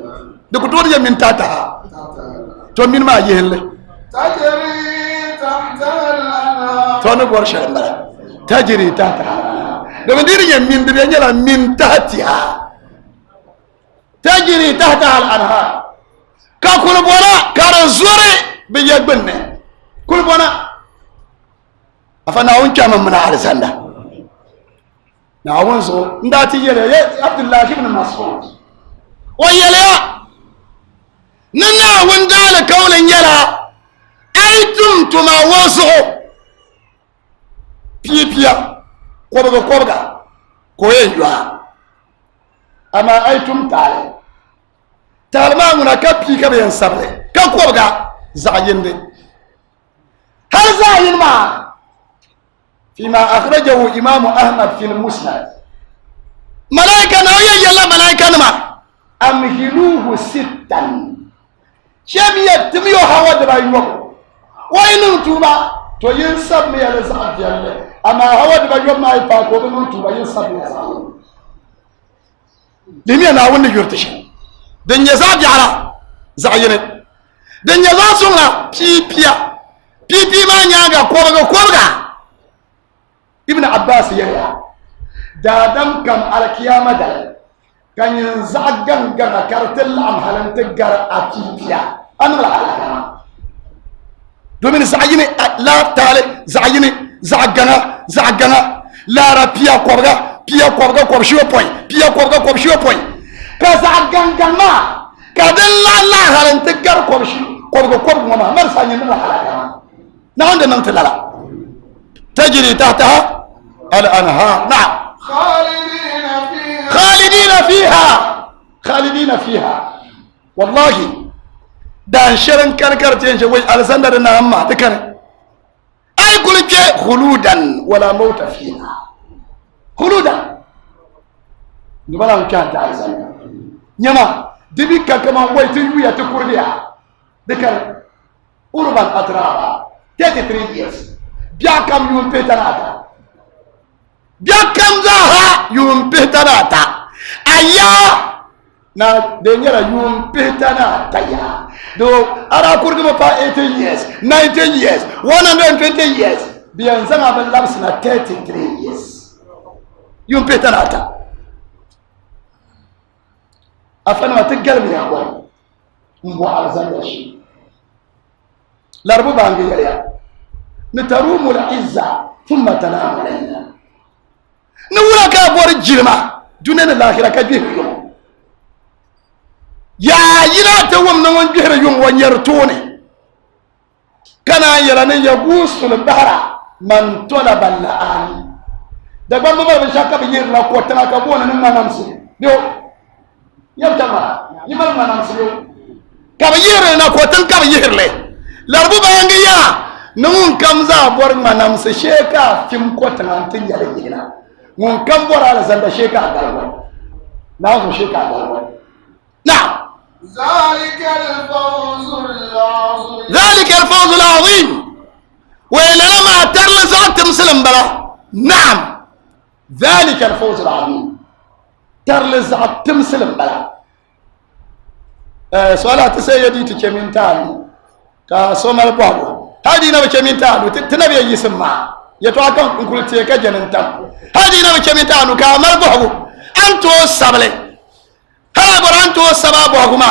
دكتور يا من تحتها تو من ما يهل تجري تحتها الانهار تو نغور شرمبا تجري تحتها لما دير يا من دير يلا من تحتها تجري تحتها الانهار kakul bora kara zore be yegbenne كل بنا أفناون كم من أرسلنا ناون زو نداتي يا عبد الله بن مسعود ويلا ننا وندال كول يلا أيتم تما وزو بيبيا كوبغا كوينجوا أما أيتم تعال ما منا كبي كبين سبله كوبغا زعين دي هل زعين ما فيما أخرجه إمام أحمد في المسند ملائكة نوية يلا ملائكة نما أمهلوه ستا شمية تميو هوا دبايوه وينو توبا تو ينسب ميا لزعب يلا أما هوا دبايوه ما يباكو بنو توبا ينسب ميا زعب لميا ناون نجورتش دن يزاب يعلا زعينة دن يزاب سونا بي ما نياغا كوبغا ابن عباس يا دادم كم على كيامة دل كان ينزعجن جرا كارتل عم هلن تجرا أكيديا أنا لا دومين زعيني لا تالي زعجنا لا را بيا كوبغا كوبشيو بوين كزعجن جما كدل لا هلن تجرا كوبغا ما مرساني من الحلقة نعند نمتلا تجري تحتها الأنهار نعم خالدين فيها والله دان شرن كركرتين شوي ألسندر نعمة تكن أي كل شيء خلودا ولا موت فيها خلودا نبلا كان تعزن نما دبيك كما ويتيو يتكوريا ذكر أوربان أترابا 33 years بياكم يوم بيتناتا بياكم زاها يوم بيتناتا أيا نا دنيرا يوم بيتناتا يا دو أرا كوركما با 18 years 19 years 120 years بيانزانا باللبسنا 33 years يوم بيتناتا أفنوا تقلب يا أخوان مبو على زندشي لاربو بانجي يا نتروم العزة ثم تنام علينا نولا كابور الجرمة دوننا الآخرة كبير يوم يا يلا توم نوان بير يوم ونيرتوني كان يراني يغوص البحر من طلب اللآن دابا ما بنشاكا بيير لا كوتنا كبونا نما نمسي يو يبتما يمر ما نمسي يو كبيير نا كوتن كبيير لي لاربو بانجي يا نون كم زا بور منام سشيكا فيم كوتن انتي يالجينا نون كم بور على زند شيكا غالو ناو شيكا غالو نعم ذلك الفوز العظيم وإلا لما ترلز تمسلم بلا نعم ذلك الفوز العظيم ترلز تمسلم بلا سؤالات سيدي تكمين تاني كسومال بوابو هذه نبي كمين تانو تنبي يسمع يتوقع نقول تيجا جننتام هذه نبي كمين تانو كامل بوابو أنتو السبلة هلا بور أنتو السباب بوابوما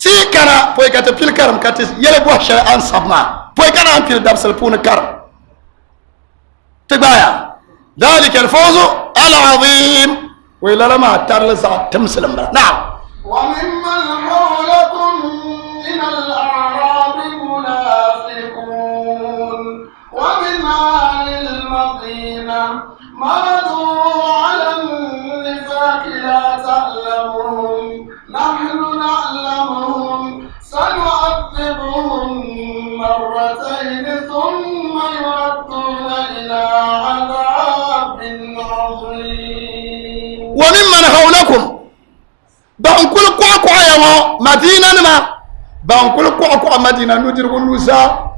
تيكنا بوي كتبيل كرم كتيس يلبوه شيء أن سبما بوي كنا أنتي دبسل بون كرم تبايا ذلك الفوز العظيم وإلا لما ترلز تمسلم نعم وممن حولكم من الأعراب منافقون ومن أهل المدينة مرضوا على النفاق لا تعلمهم نحن نعلمهم سنعذبهم مرتين ثم يردون إلى عذاب عظيم وممن حولكم بانكل كوكو يا مدينة ما بانكل كوكو مدينة ندير ونوزا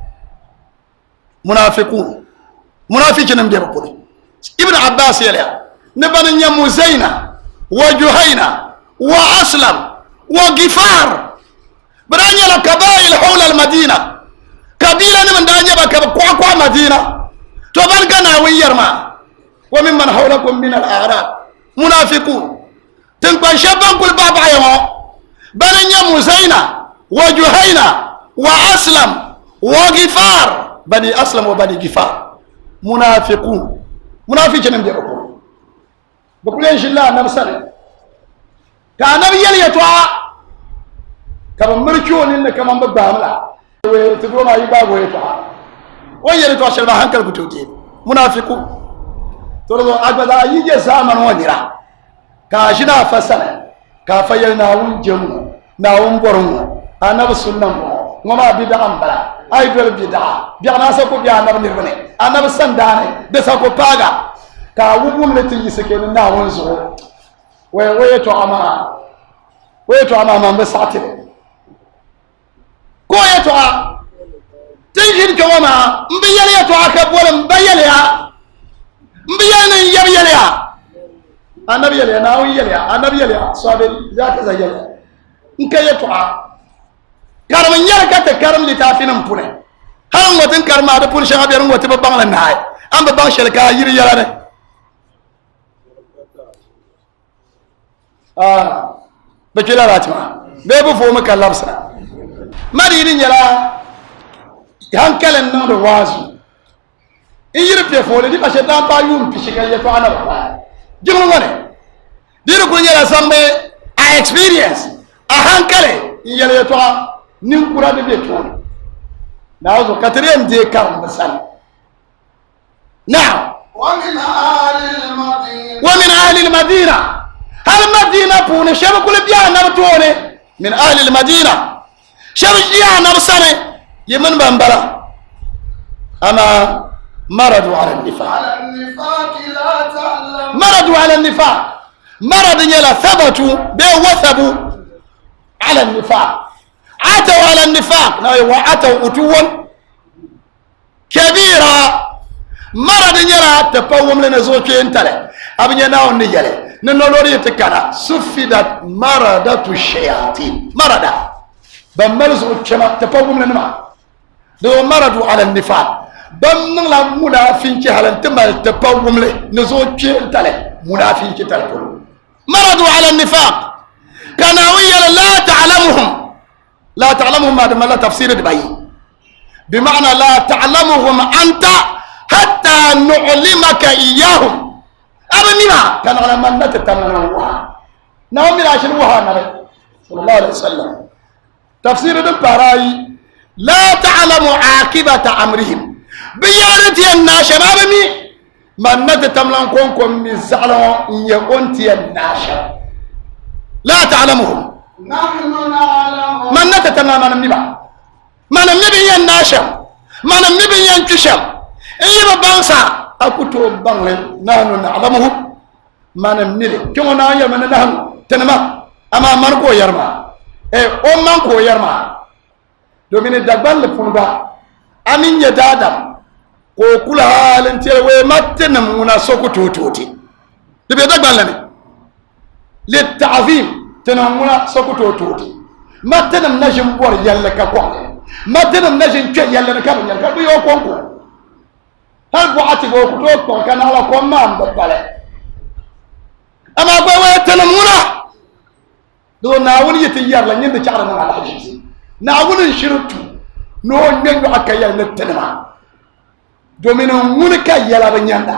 منافقين نمدي بقول ابن عباس يلا نبني نيمو زينة وجهينة وأسلم وغفار برانيا القبائل حول المدينة قبيلة من دانيا بكوكو مدينة تبان كنا ويرما وممن حولكم من الأعراب منافقون تنقل شبان كل بابا يوم بني مزينة وجهينة وأسلم وغفار بني أسلم وبني غفار منافقون منافقين بيقولوا بقول إن شاء الله نبصر كان نبي يليتوا كما مركون إن كمان بباملا وتقول ما يبغى ويتوا ويليتوا شلبا هنكر بتوتين منافقون تقولوا أجمع يجي زمان ونيرا كاشنا فسنا كافيل ناون جم ناون برون أنا بسنن ngoma bida ambala ay dol bida biana sa ko biana ni bane anab sandane de sa ko paga ka wubum le ti sike ni na won zo we to ama mbe satire ko ye to a tin ko ma mbe yele to aka bola mbe yele ya mbe yele yele ya anab yele na won yele ya anab yele ya so be zaka za yele nkaye to a karam nyar kata karam litafinin pune han watin karma da pun shaga biyan wata babban lan nayi an babban shalka yiri yara ne bakila ratima be bu fo maka labsa madinin yara hankalan nan da wazu in yiri pe fo di kashe dan ba yum pishika ya to ana ba jimin wane dinu kun yara sambe a experience a hankale yara ya to nin kura da bai tuwa na wazo katiriyar da ya kawo misali na ومن أهل المدينة هل مدينة بون شبك كل بيا نبتوني من أهل المدينة شبك بيا نبسني يمن بمبلا أما مرضوا على النفاق مرضوا على النفاق مرض يلا ثبتوا وثبوا على النفاق عتوا على النفاق وعتوا أتوا كبيرا مرض يرى تقوم لنا زوجي انتلي أبني ناو نيالي ننولوري تكنا سفدت مرضة الشياطين مرضة بمرض تقوم لنا ما دو مرضوا على النفاق بمن لا منافين كهلن تمال تقوم لنا نزوجي انتلي منافين كتلكم مرضوا على النفاق كانوا لا تعلمهم لا تعلمهم هذا ما لا تفسير دبي بمعنى لا تعلمهم أنت حتى نعلمك إياهم أبني ما كان على من نتتمنى نعم من عشان وها صلى الله عليه وسلم تفسير دبراي لا تعلم عاقبة أمرهم بيارتي الناشا أبني من نتتمنى كونكم من زعلهم يكونتي الناشا لا تعلمهم نحن نعلم من نتتمنى من النبا من النبي يناشا من النبي ينكشم إيه بانسا أكتو بانلين نحن نعلمهم من النبي كما نعلم من نحن تنما أما من كو يرما إيه من كو يرما دومين الدقبان لفنبا أمين يدادم كو كل حال انتير ومتنم ونسوكو توتوتي دبي دقبان لني للتعظيم تنمونا سكوتو توتي ما تنم نجم بور يلا كقوم ما تنم نجم كي يلا نكمل يلا كبي يوكونكو هل بوعتي بوكتو كان على قوم ما مبالة أما بوا تنمونا دو ناون يتيار لين يندشارنا على حجز ناون يشرتو نو نينو أكيا نتنما دومينو مونكا يلا بنياندا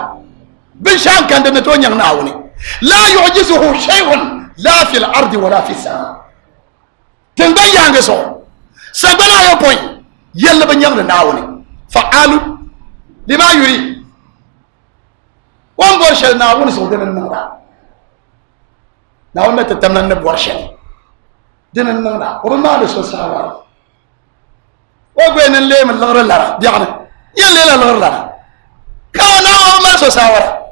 بنشان كان دنتو نيان ناوني لا يعجزه شيء لا في الأرض ولا في السماء تنبي يانغسو سبنا يبوي يلا بنيان ناوني فعال لما يريد وان بورشل ناون سودن النورا ناون تتمنى نبورشل دين النورا وما لسو ساوار وغوين اللي من لغر لرا يعني يلا لا لغر لرا كان ناون ما لسو ساوار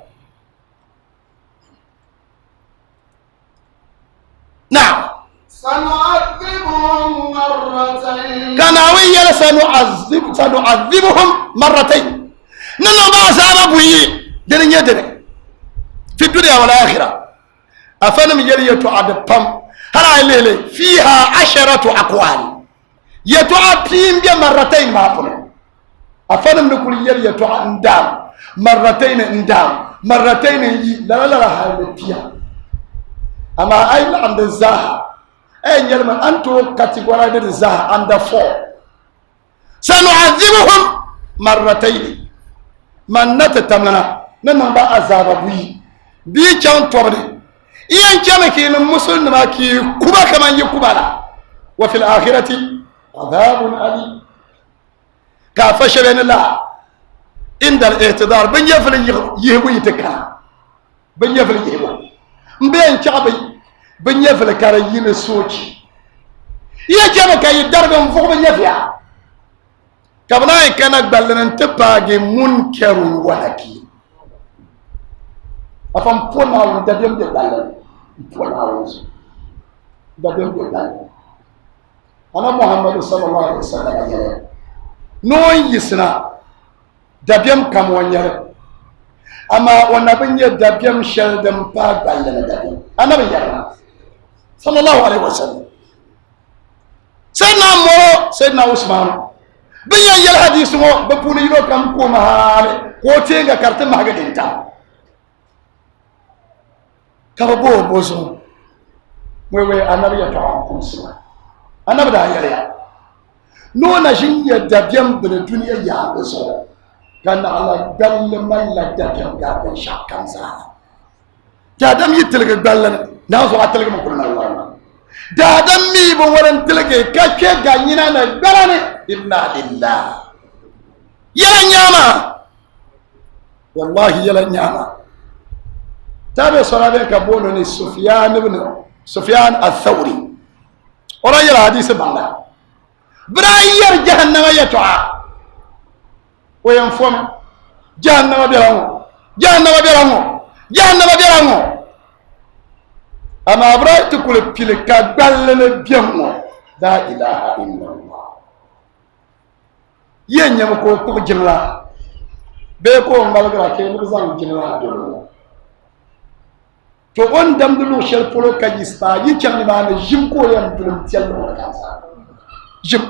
نعم سنعذبهم مرتين كناوية سنعذبهم مرتين ننو ما ساببوي دين يدري في الدنيا والآخرة أفنم يلي يتعد بام هلا الليلة فيها 10 أقوال يتعد فيهم مرتين ما أقول أفنم نقول يلي يتعد ندام مرتين ندام مرتين لا لا لا هاي أما أين عند الزاهة أين يلمن أنتو كاتيجوري الزاهة عند 4 سنعذبهم مرتين من نتتمنى ننبا عذاب بي كان توبني إيان كما كين المسلم ما كي كوبا كمان يكوبالا وفي الآخرة عذاب أليم كافش بين الله عند الاعتذار بن يفل يهبو يتكا بن يفل يهبو مبين شعبي بن يفل كاريين السوكي إيان كما كي يدرغم فوق بن يفيا كابنا كان أقبلنا انتباقي منكر ونكير أفهم فونا ودبيم جدالن فونا وز دبيم جدالن أنا محمد صلى الله عليه وسلم نوين يسنا دبيم كم ونير أما ونبني دبيم شلدم باق بالنا دبيم أنا بيجرنا صلى الله عليه وسلم سيدنا مو سيدنا عثمان بيا يل حديث مو بقولي له كم كوم هال كوتينغا كارتم ما قدينتا كابو بوزو وي انا بيا تعام كوسما انا بدا يليا نو نجين يدبيم بالدنيا يا بزو كان على دل من لا دبيم غابن شاكان زا دادم يتلق بالنا نازو اتلق من كلنا الله دادم مي بورن تلق كاكي غانينا نبراني إنا لله يلا نياما والله يلا نياما تابع صلابين كبولوني سفيان الثوري ولا يلا حديث باندا براير جهنم يتوعى وينفهم جهنم بيرانو أما أبراي تقول بيلك بالنا بيمو لا إله إلا الله yen nyam ko ko jimla be ko malgra ke ni zan jimla do to on damdulu shel polo kajista yi changni ma ne jim ko yan dulum tiel mo ka sa jim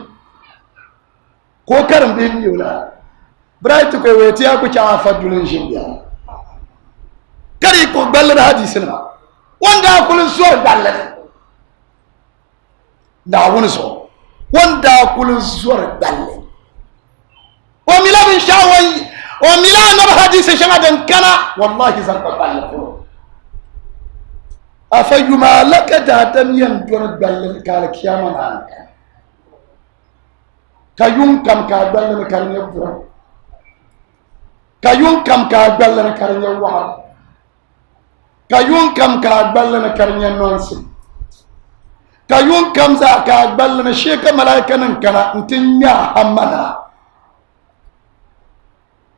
ko karam be ni yola bright ko weti ya ko cha fadulun jim ya kari ko balda hadisin ma wanda kulun suwar dalle da woni so wanda kulun suwar dalle وملا من شاوي وملا نبه حديث شمادا كان والله زرق بالله أفيما لك دادم يندون بالله كالك يا من عنك كيوم كم كابلنا كارن يبرا كيوم كم كابلنا كارن يوحد كيوم كم كابلنا كارن ينونسي كيوم كم ذا كابلنا شيك ملايكا نكنا انتنيا همنا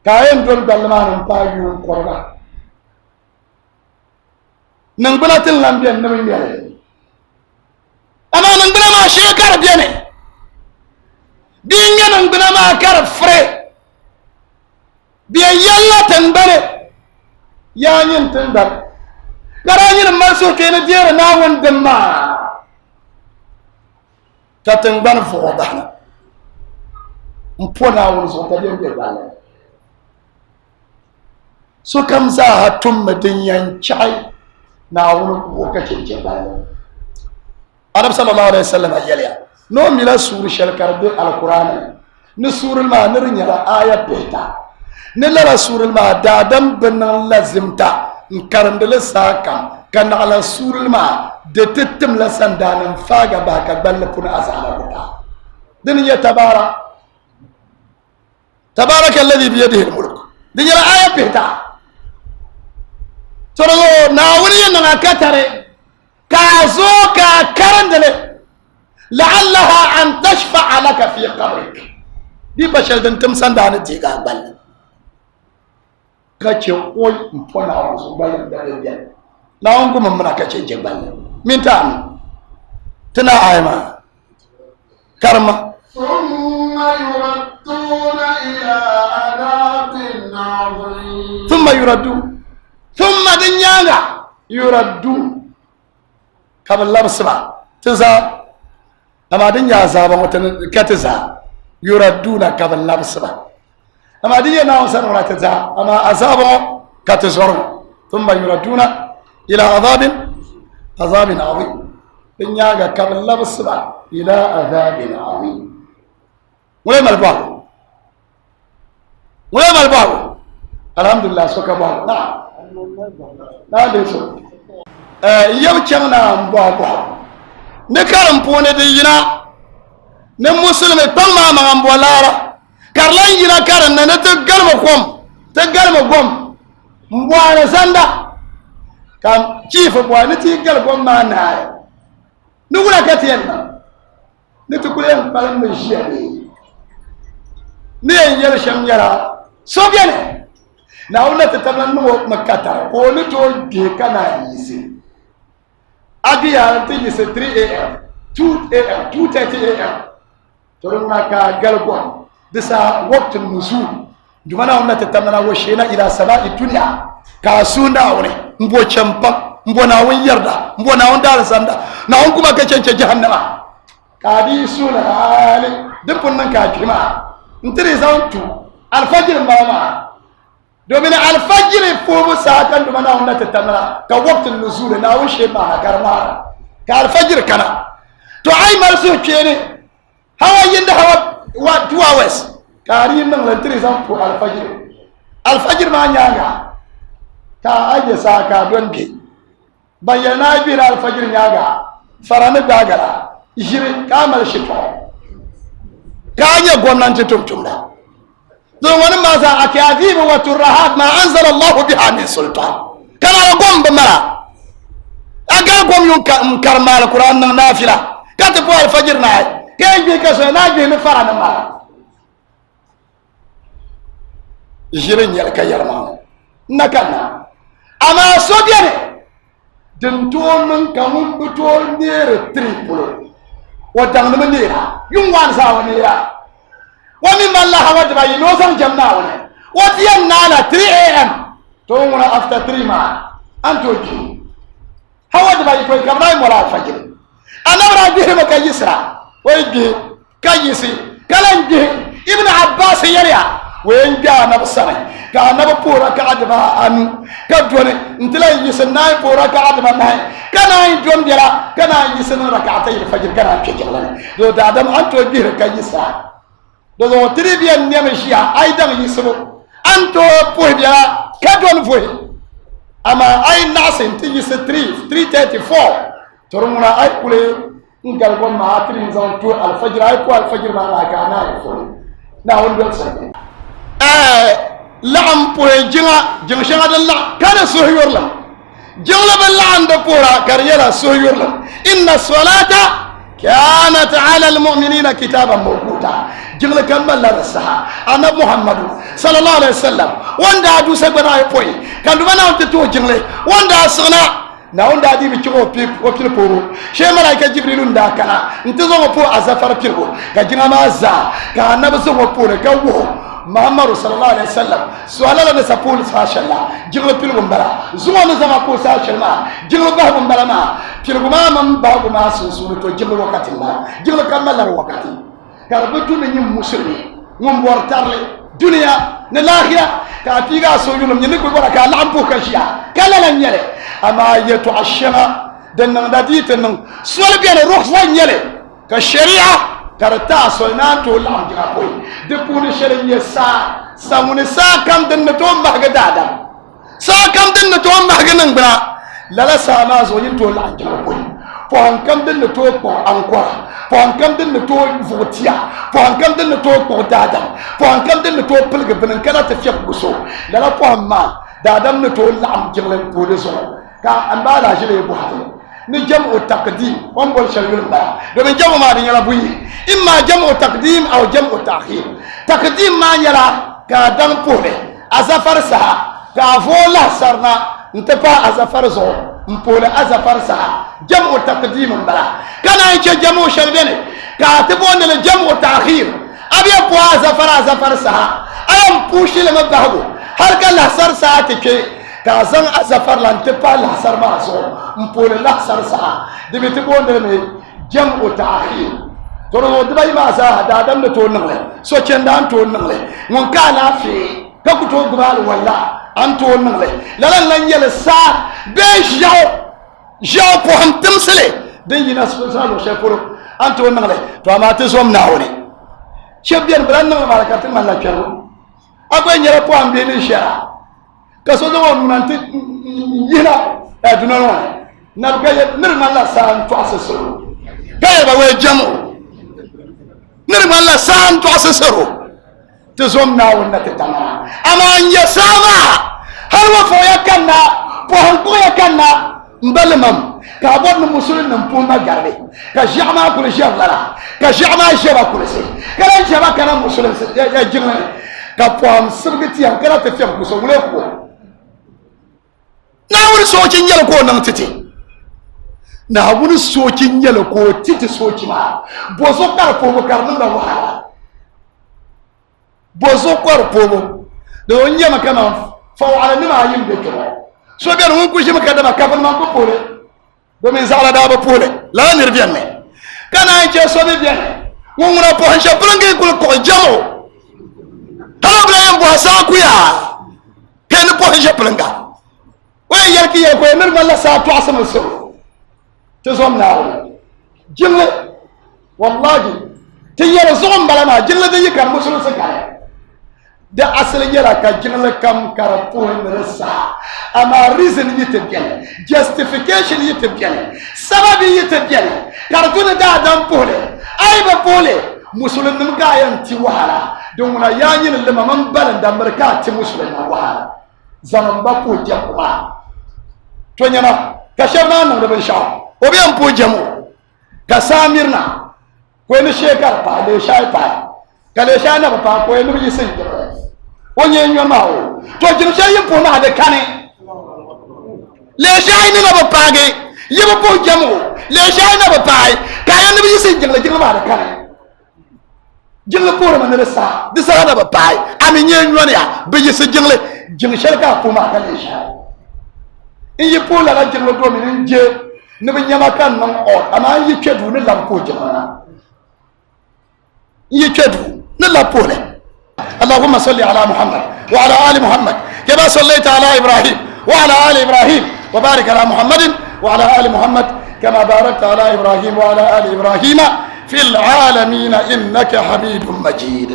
kayen dol balman pa yu korga nang balatil lambian nabi yale ama nang bala ma shekar biene dinga nang bala ma kar fre biya yalla tan bale ya nyin tan dar garanyin maso kene jere na won demma tatang ban fo dana mpona won so ta dem be bale so kam za hatum madin yanchai na wani lokacin jabal Arab sallallahu alaihi wasallam ayya no mila suru shal karbe alquran ni surul ma nirin yara aya beta ni la surul ma dadam bin lazimta karandale saka kan ala surul ma de tettem la sandanan faga baka balle kuna azala bata din ya tabaraka alladhi bi yadihi almulk din yara aya beta torogo na wuri yana katare kazo ka karandale la'allaha an tashfa'a laka fi qabrik di bashal dan tumsan da ne tiga bal kace oi mpona wasu balan da biyan na wangu mamma kace je bal min ta tana ayma karma thumma yuraddu ثم دنيانا يردون قبل لبسبا تزا أما دنيا زابا كتزا يردون قبل لبسبا أما دنيا ناوسر ولا تزا أما أزابا كتزور ثم يردون إلى عذاب عظيم دنيا قبل لبسبا إلى عذاب عظيم wala malbago alhamdulillah soka ba na de so yau can na mbo ne karam pone de yina ne musulmi pan ma ma mbo lara karlan yina karan na te galma gom mbo ana sanda kam chief bo ne ti gal gom ma na ni wala katien ne to kulen palam me jiani ne yel sham yara so biene na wala te tablan no makata ko ni to de kana yisi abiya te yisi 3 am 2 am 2:30 am to na ka galgo bisa waqt nuzul dumana wala te tablan wo shena ila sabai dunya ka sunda wone mbo champa mbo na won yarda mbo na won dal sanda na won kuma ka cence jahannama ka di suna hali dukun nan ka kima ntiri zantu alfajir mama domin alfajir fo musa kan duma na won ta tamara ka waqtul nuzul na won she ma karma ka alfajir kana to ai marso kene hawa yinda hawa wa 2 hours ka ri nan lan tiri zantu alfajir ma nyaga ka aje saka don ke bayana bi alfajir nyaga farana gagara jiri kamal shito kanya gwamnati tumtumda don wani maza ake azibu wa turahat ma anzala Allah biha min sultan kana gombe mara agar gom yun karma alquran nan nafila kata po alfajir na kai bi ka so na bi ni farana mara jiri nyal kayarma nakana ama so biene den tonon kamun buto nere triple wadang na manira yung wan sa wanira wami mallaha wadba yino sam jamna wane wadiyan nala 3 am to wona after 3 ma anto ji hawad ba ko kamray mola fajr anabra bihi maka yisra wayji kayisi kalan ji ibn abbas yariya wen ja na basara ka na pura ka adba anu ka done ntila yisa na pura ka adba na kana jon biara kana yisa na rak'atay al-fajr kana kejala do da adam anto bi ka yisa do do tribian ne meshiya aidan yisro anto po biara ka don fo ama ay nasin ti yisa 3:34 torumuna ay kule ngal gon ma atrin zon to al-fajr ay ko al-fajr ma la kana fo na won do sa لعم بوري جنga شنga دلا كان سوهيور لا جنلا باللعن دبورا كاريرا سوهيور لا ان الصلاه كانت على المؤمنين كتابا موقوتا جنلا كمل لا رسها انا محمد صلى الله عليه وسلم وندا ادو سغنا يبوي كان دوما نت تو جنلا وندا سغنا na onda di bi chiko pi o pil poro she malaika jibril nda kana ntizo po azafar pilbo ka jinga maza ka na so po ka wo Muhammad sallallahu alaihi wasallam suala la sapul sashalla jiglo pilbo mbara zuwa na zama po sashalla jiglo ba mbara ma pilbo ma mam ba ko ma sun to jiglo wakati la jiglo kamala wakati karbutu ni muslimi ngom wartarle dunia na lahira ka tiga so yulum ni ko bara ka lampo ka shiya kala la nyele ama yetu ashara dan nan dadite nan sol bien ruhsa nyele ka sharia karta solna to lam jira koy de pour sharia sa mun sa kam dan to mahga dada sa kam dan to mahga nan bra lala sama zo yin to lam jira koy po an kam dan to po ankora po an kam dan to votia po an kam dan to po dada po an kam dan to pilga bin kana ta fiya guso lala po amma dadam ne to lam jira ko de so ka ambala jile bu hatu ni jam'u taqdim on bol shalul ba do men jam'u ma dinya buyi imma jam'u taqdim aw jam'u ta'khir taqdim ma nyala ka dan pole azafar sa ka vola sarna ntepa azafar zo mpole azafar sa jam'u taqdim bala kana yake jam'u shalbene ka tibonde le jam'u ta'khir abiya po azafar sa ayam pushile mabago har kala sar sa take kazan azafar lan tepa la sar ma so mpole la sar sa de be tibonde me jam'u ta'khir to ro de bay ma sa da dam de to nangle so cenda to nangle mon ka la fi ka ku to gbal wala an to nangle la lan yele sa be jaw po ham temsele de yina so sa lo cheforo an to nangle to amate som na woni شبيان بلان ما لكاتن ما لا كيرو أقول نيرا بوام بيني شارع كسودو من أنت ينا أدنون نرجع نرمى الله سان تواسسرو كيف بقول جمو نرمى الله سان تواسسرو تزومنا ونتتمنا أما أن يسامع هل وفويا كنا بوهنكويا كنا مبلمم كابون المسلمين نمبونا جاري كجماعة كل شيء الله كجماعة شباب كل شيء كلا شباب كنا مسلم يا جماعة كابون سرقتي أم كلا تفهم كسولة كو ناول سوتشين يلكو نمتتي ناول سوتشين يلكو تيتي سوتشي ما بوزو كاربو كارندا وها بوزو كاربو دو نيما كمان فو على نما يم بكرة سو بيان وون كوشي مكادما كابل ما كو بولي domin zala da ba pole la nirvian ne kana ce so be bien won na po hancha prange kul ko jamo talabla yam bo sa ku ya ken po hancha pranga way yarki ya ko mir wala sa to asama so te zom na jille wallahi te yara zom balama jille de yikar musul sa kare da asali yara ka jille kam kara po resa ama reason yite bien justification yite bien sababi yite bien kartuna da dan pole ay ba pole musulun nim ga yan ti wahala don wala yanyin lima man balan da barka ti musulun na wahala zaman ba ko jakuma to nyama ka shabna nan da ban sha o biyan po jamu ka samirna ko ni shekar pa le shay pa ka le shay na pa ko ni bi sin wonye nyama o to jin shay yin po na da kane les gens ne vont pas payer ils vont pas jamu les gens ne vont pas kaya ne bi sin jingla jingla ba kan jingla ko ma ne sa di sa na ba pai ami nye nyon ya bi sin jingla jing shel ka ko ma kan les gens in yi po la jingla do mi nje ne bi nyama kan non o ama yi twedu ne lam ko jingla yi twedu ne la po le اللهم صل على محمد وعلى ال محمد كما صليت على ابراهيم وعلى ال ابراهيم وبارك على محمد وعلى ال محمد كما باركت على ابراهيم وعلى ال ابراهيم في العالمين انك حميد مجيد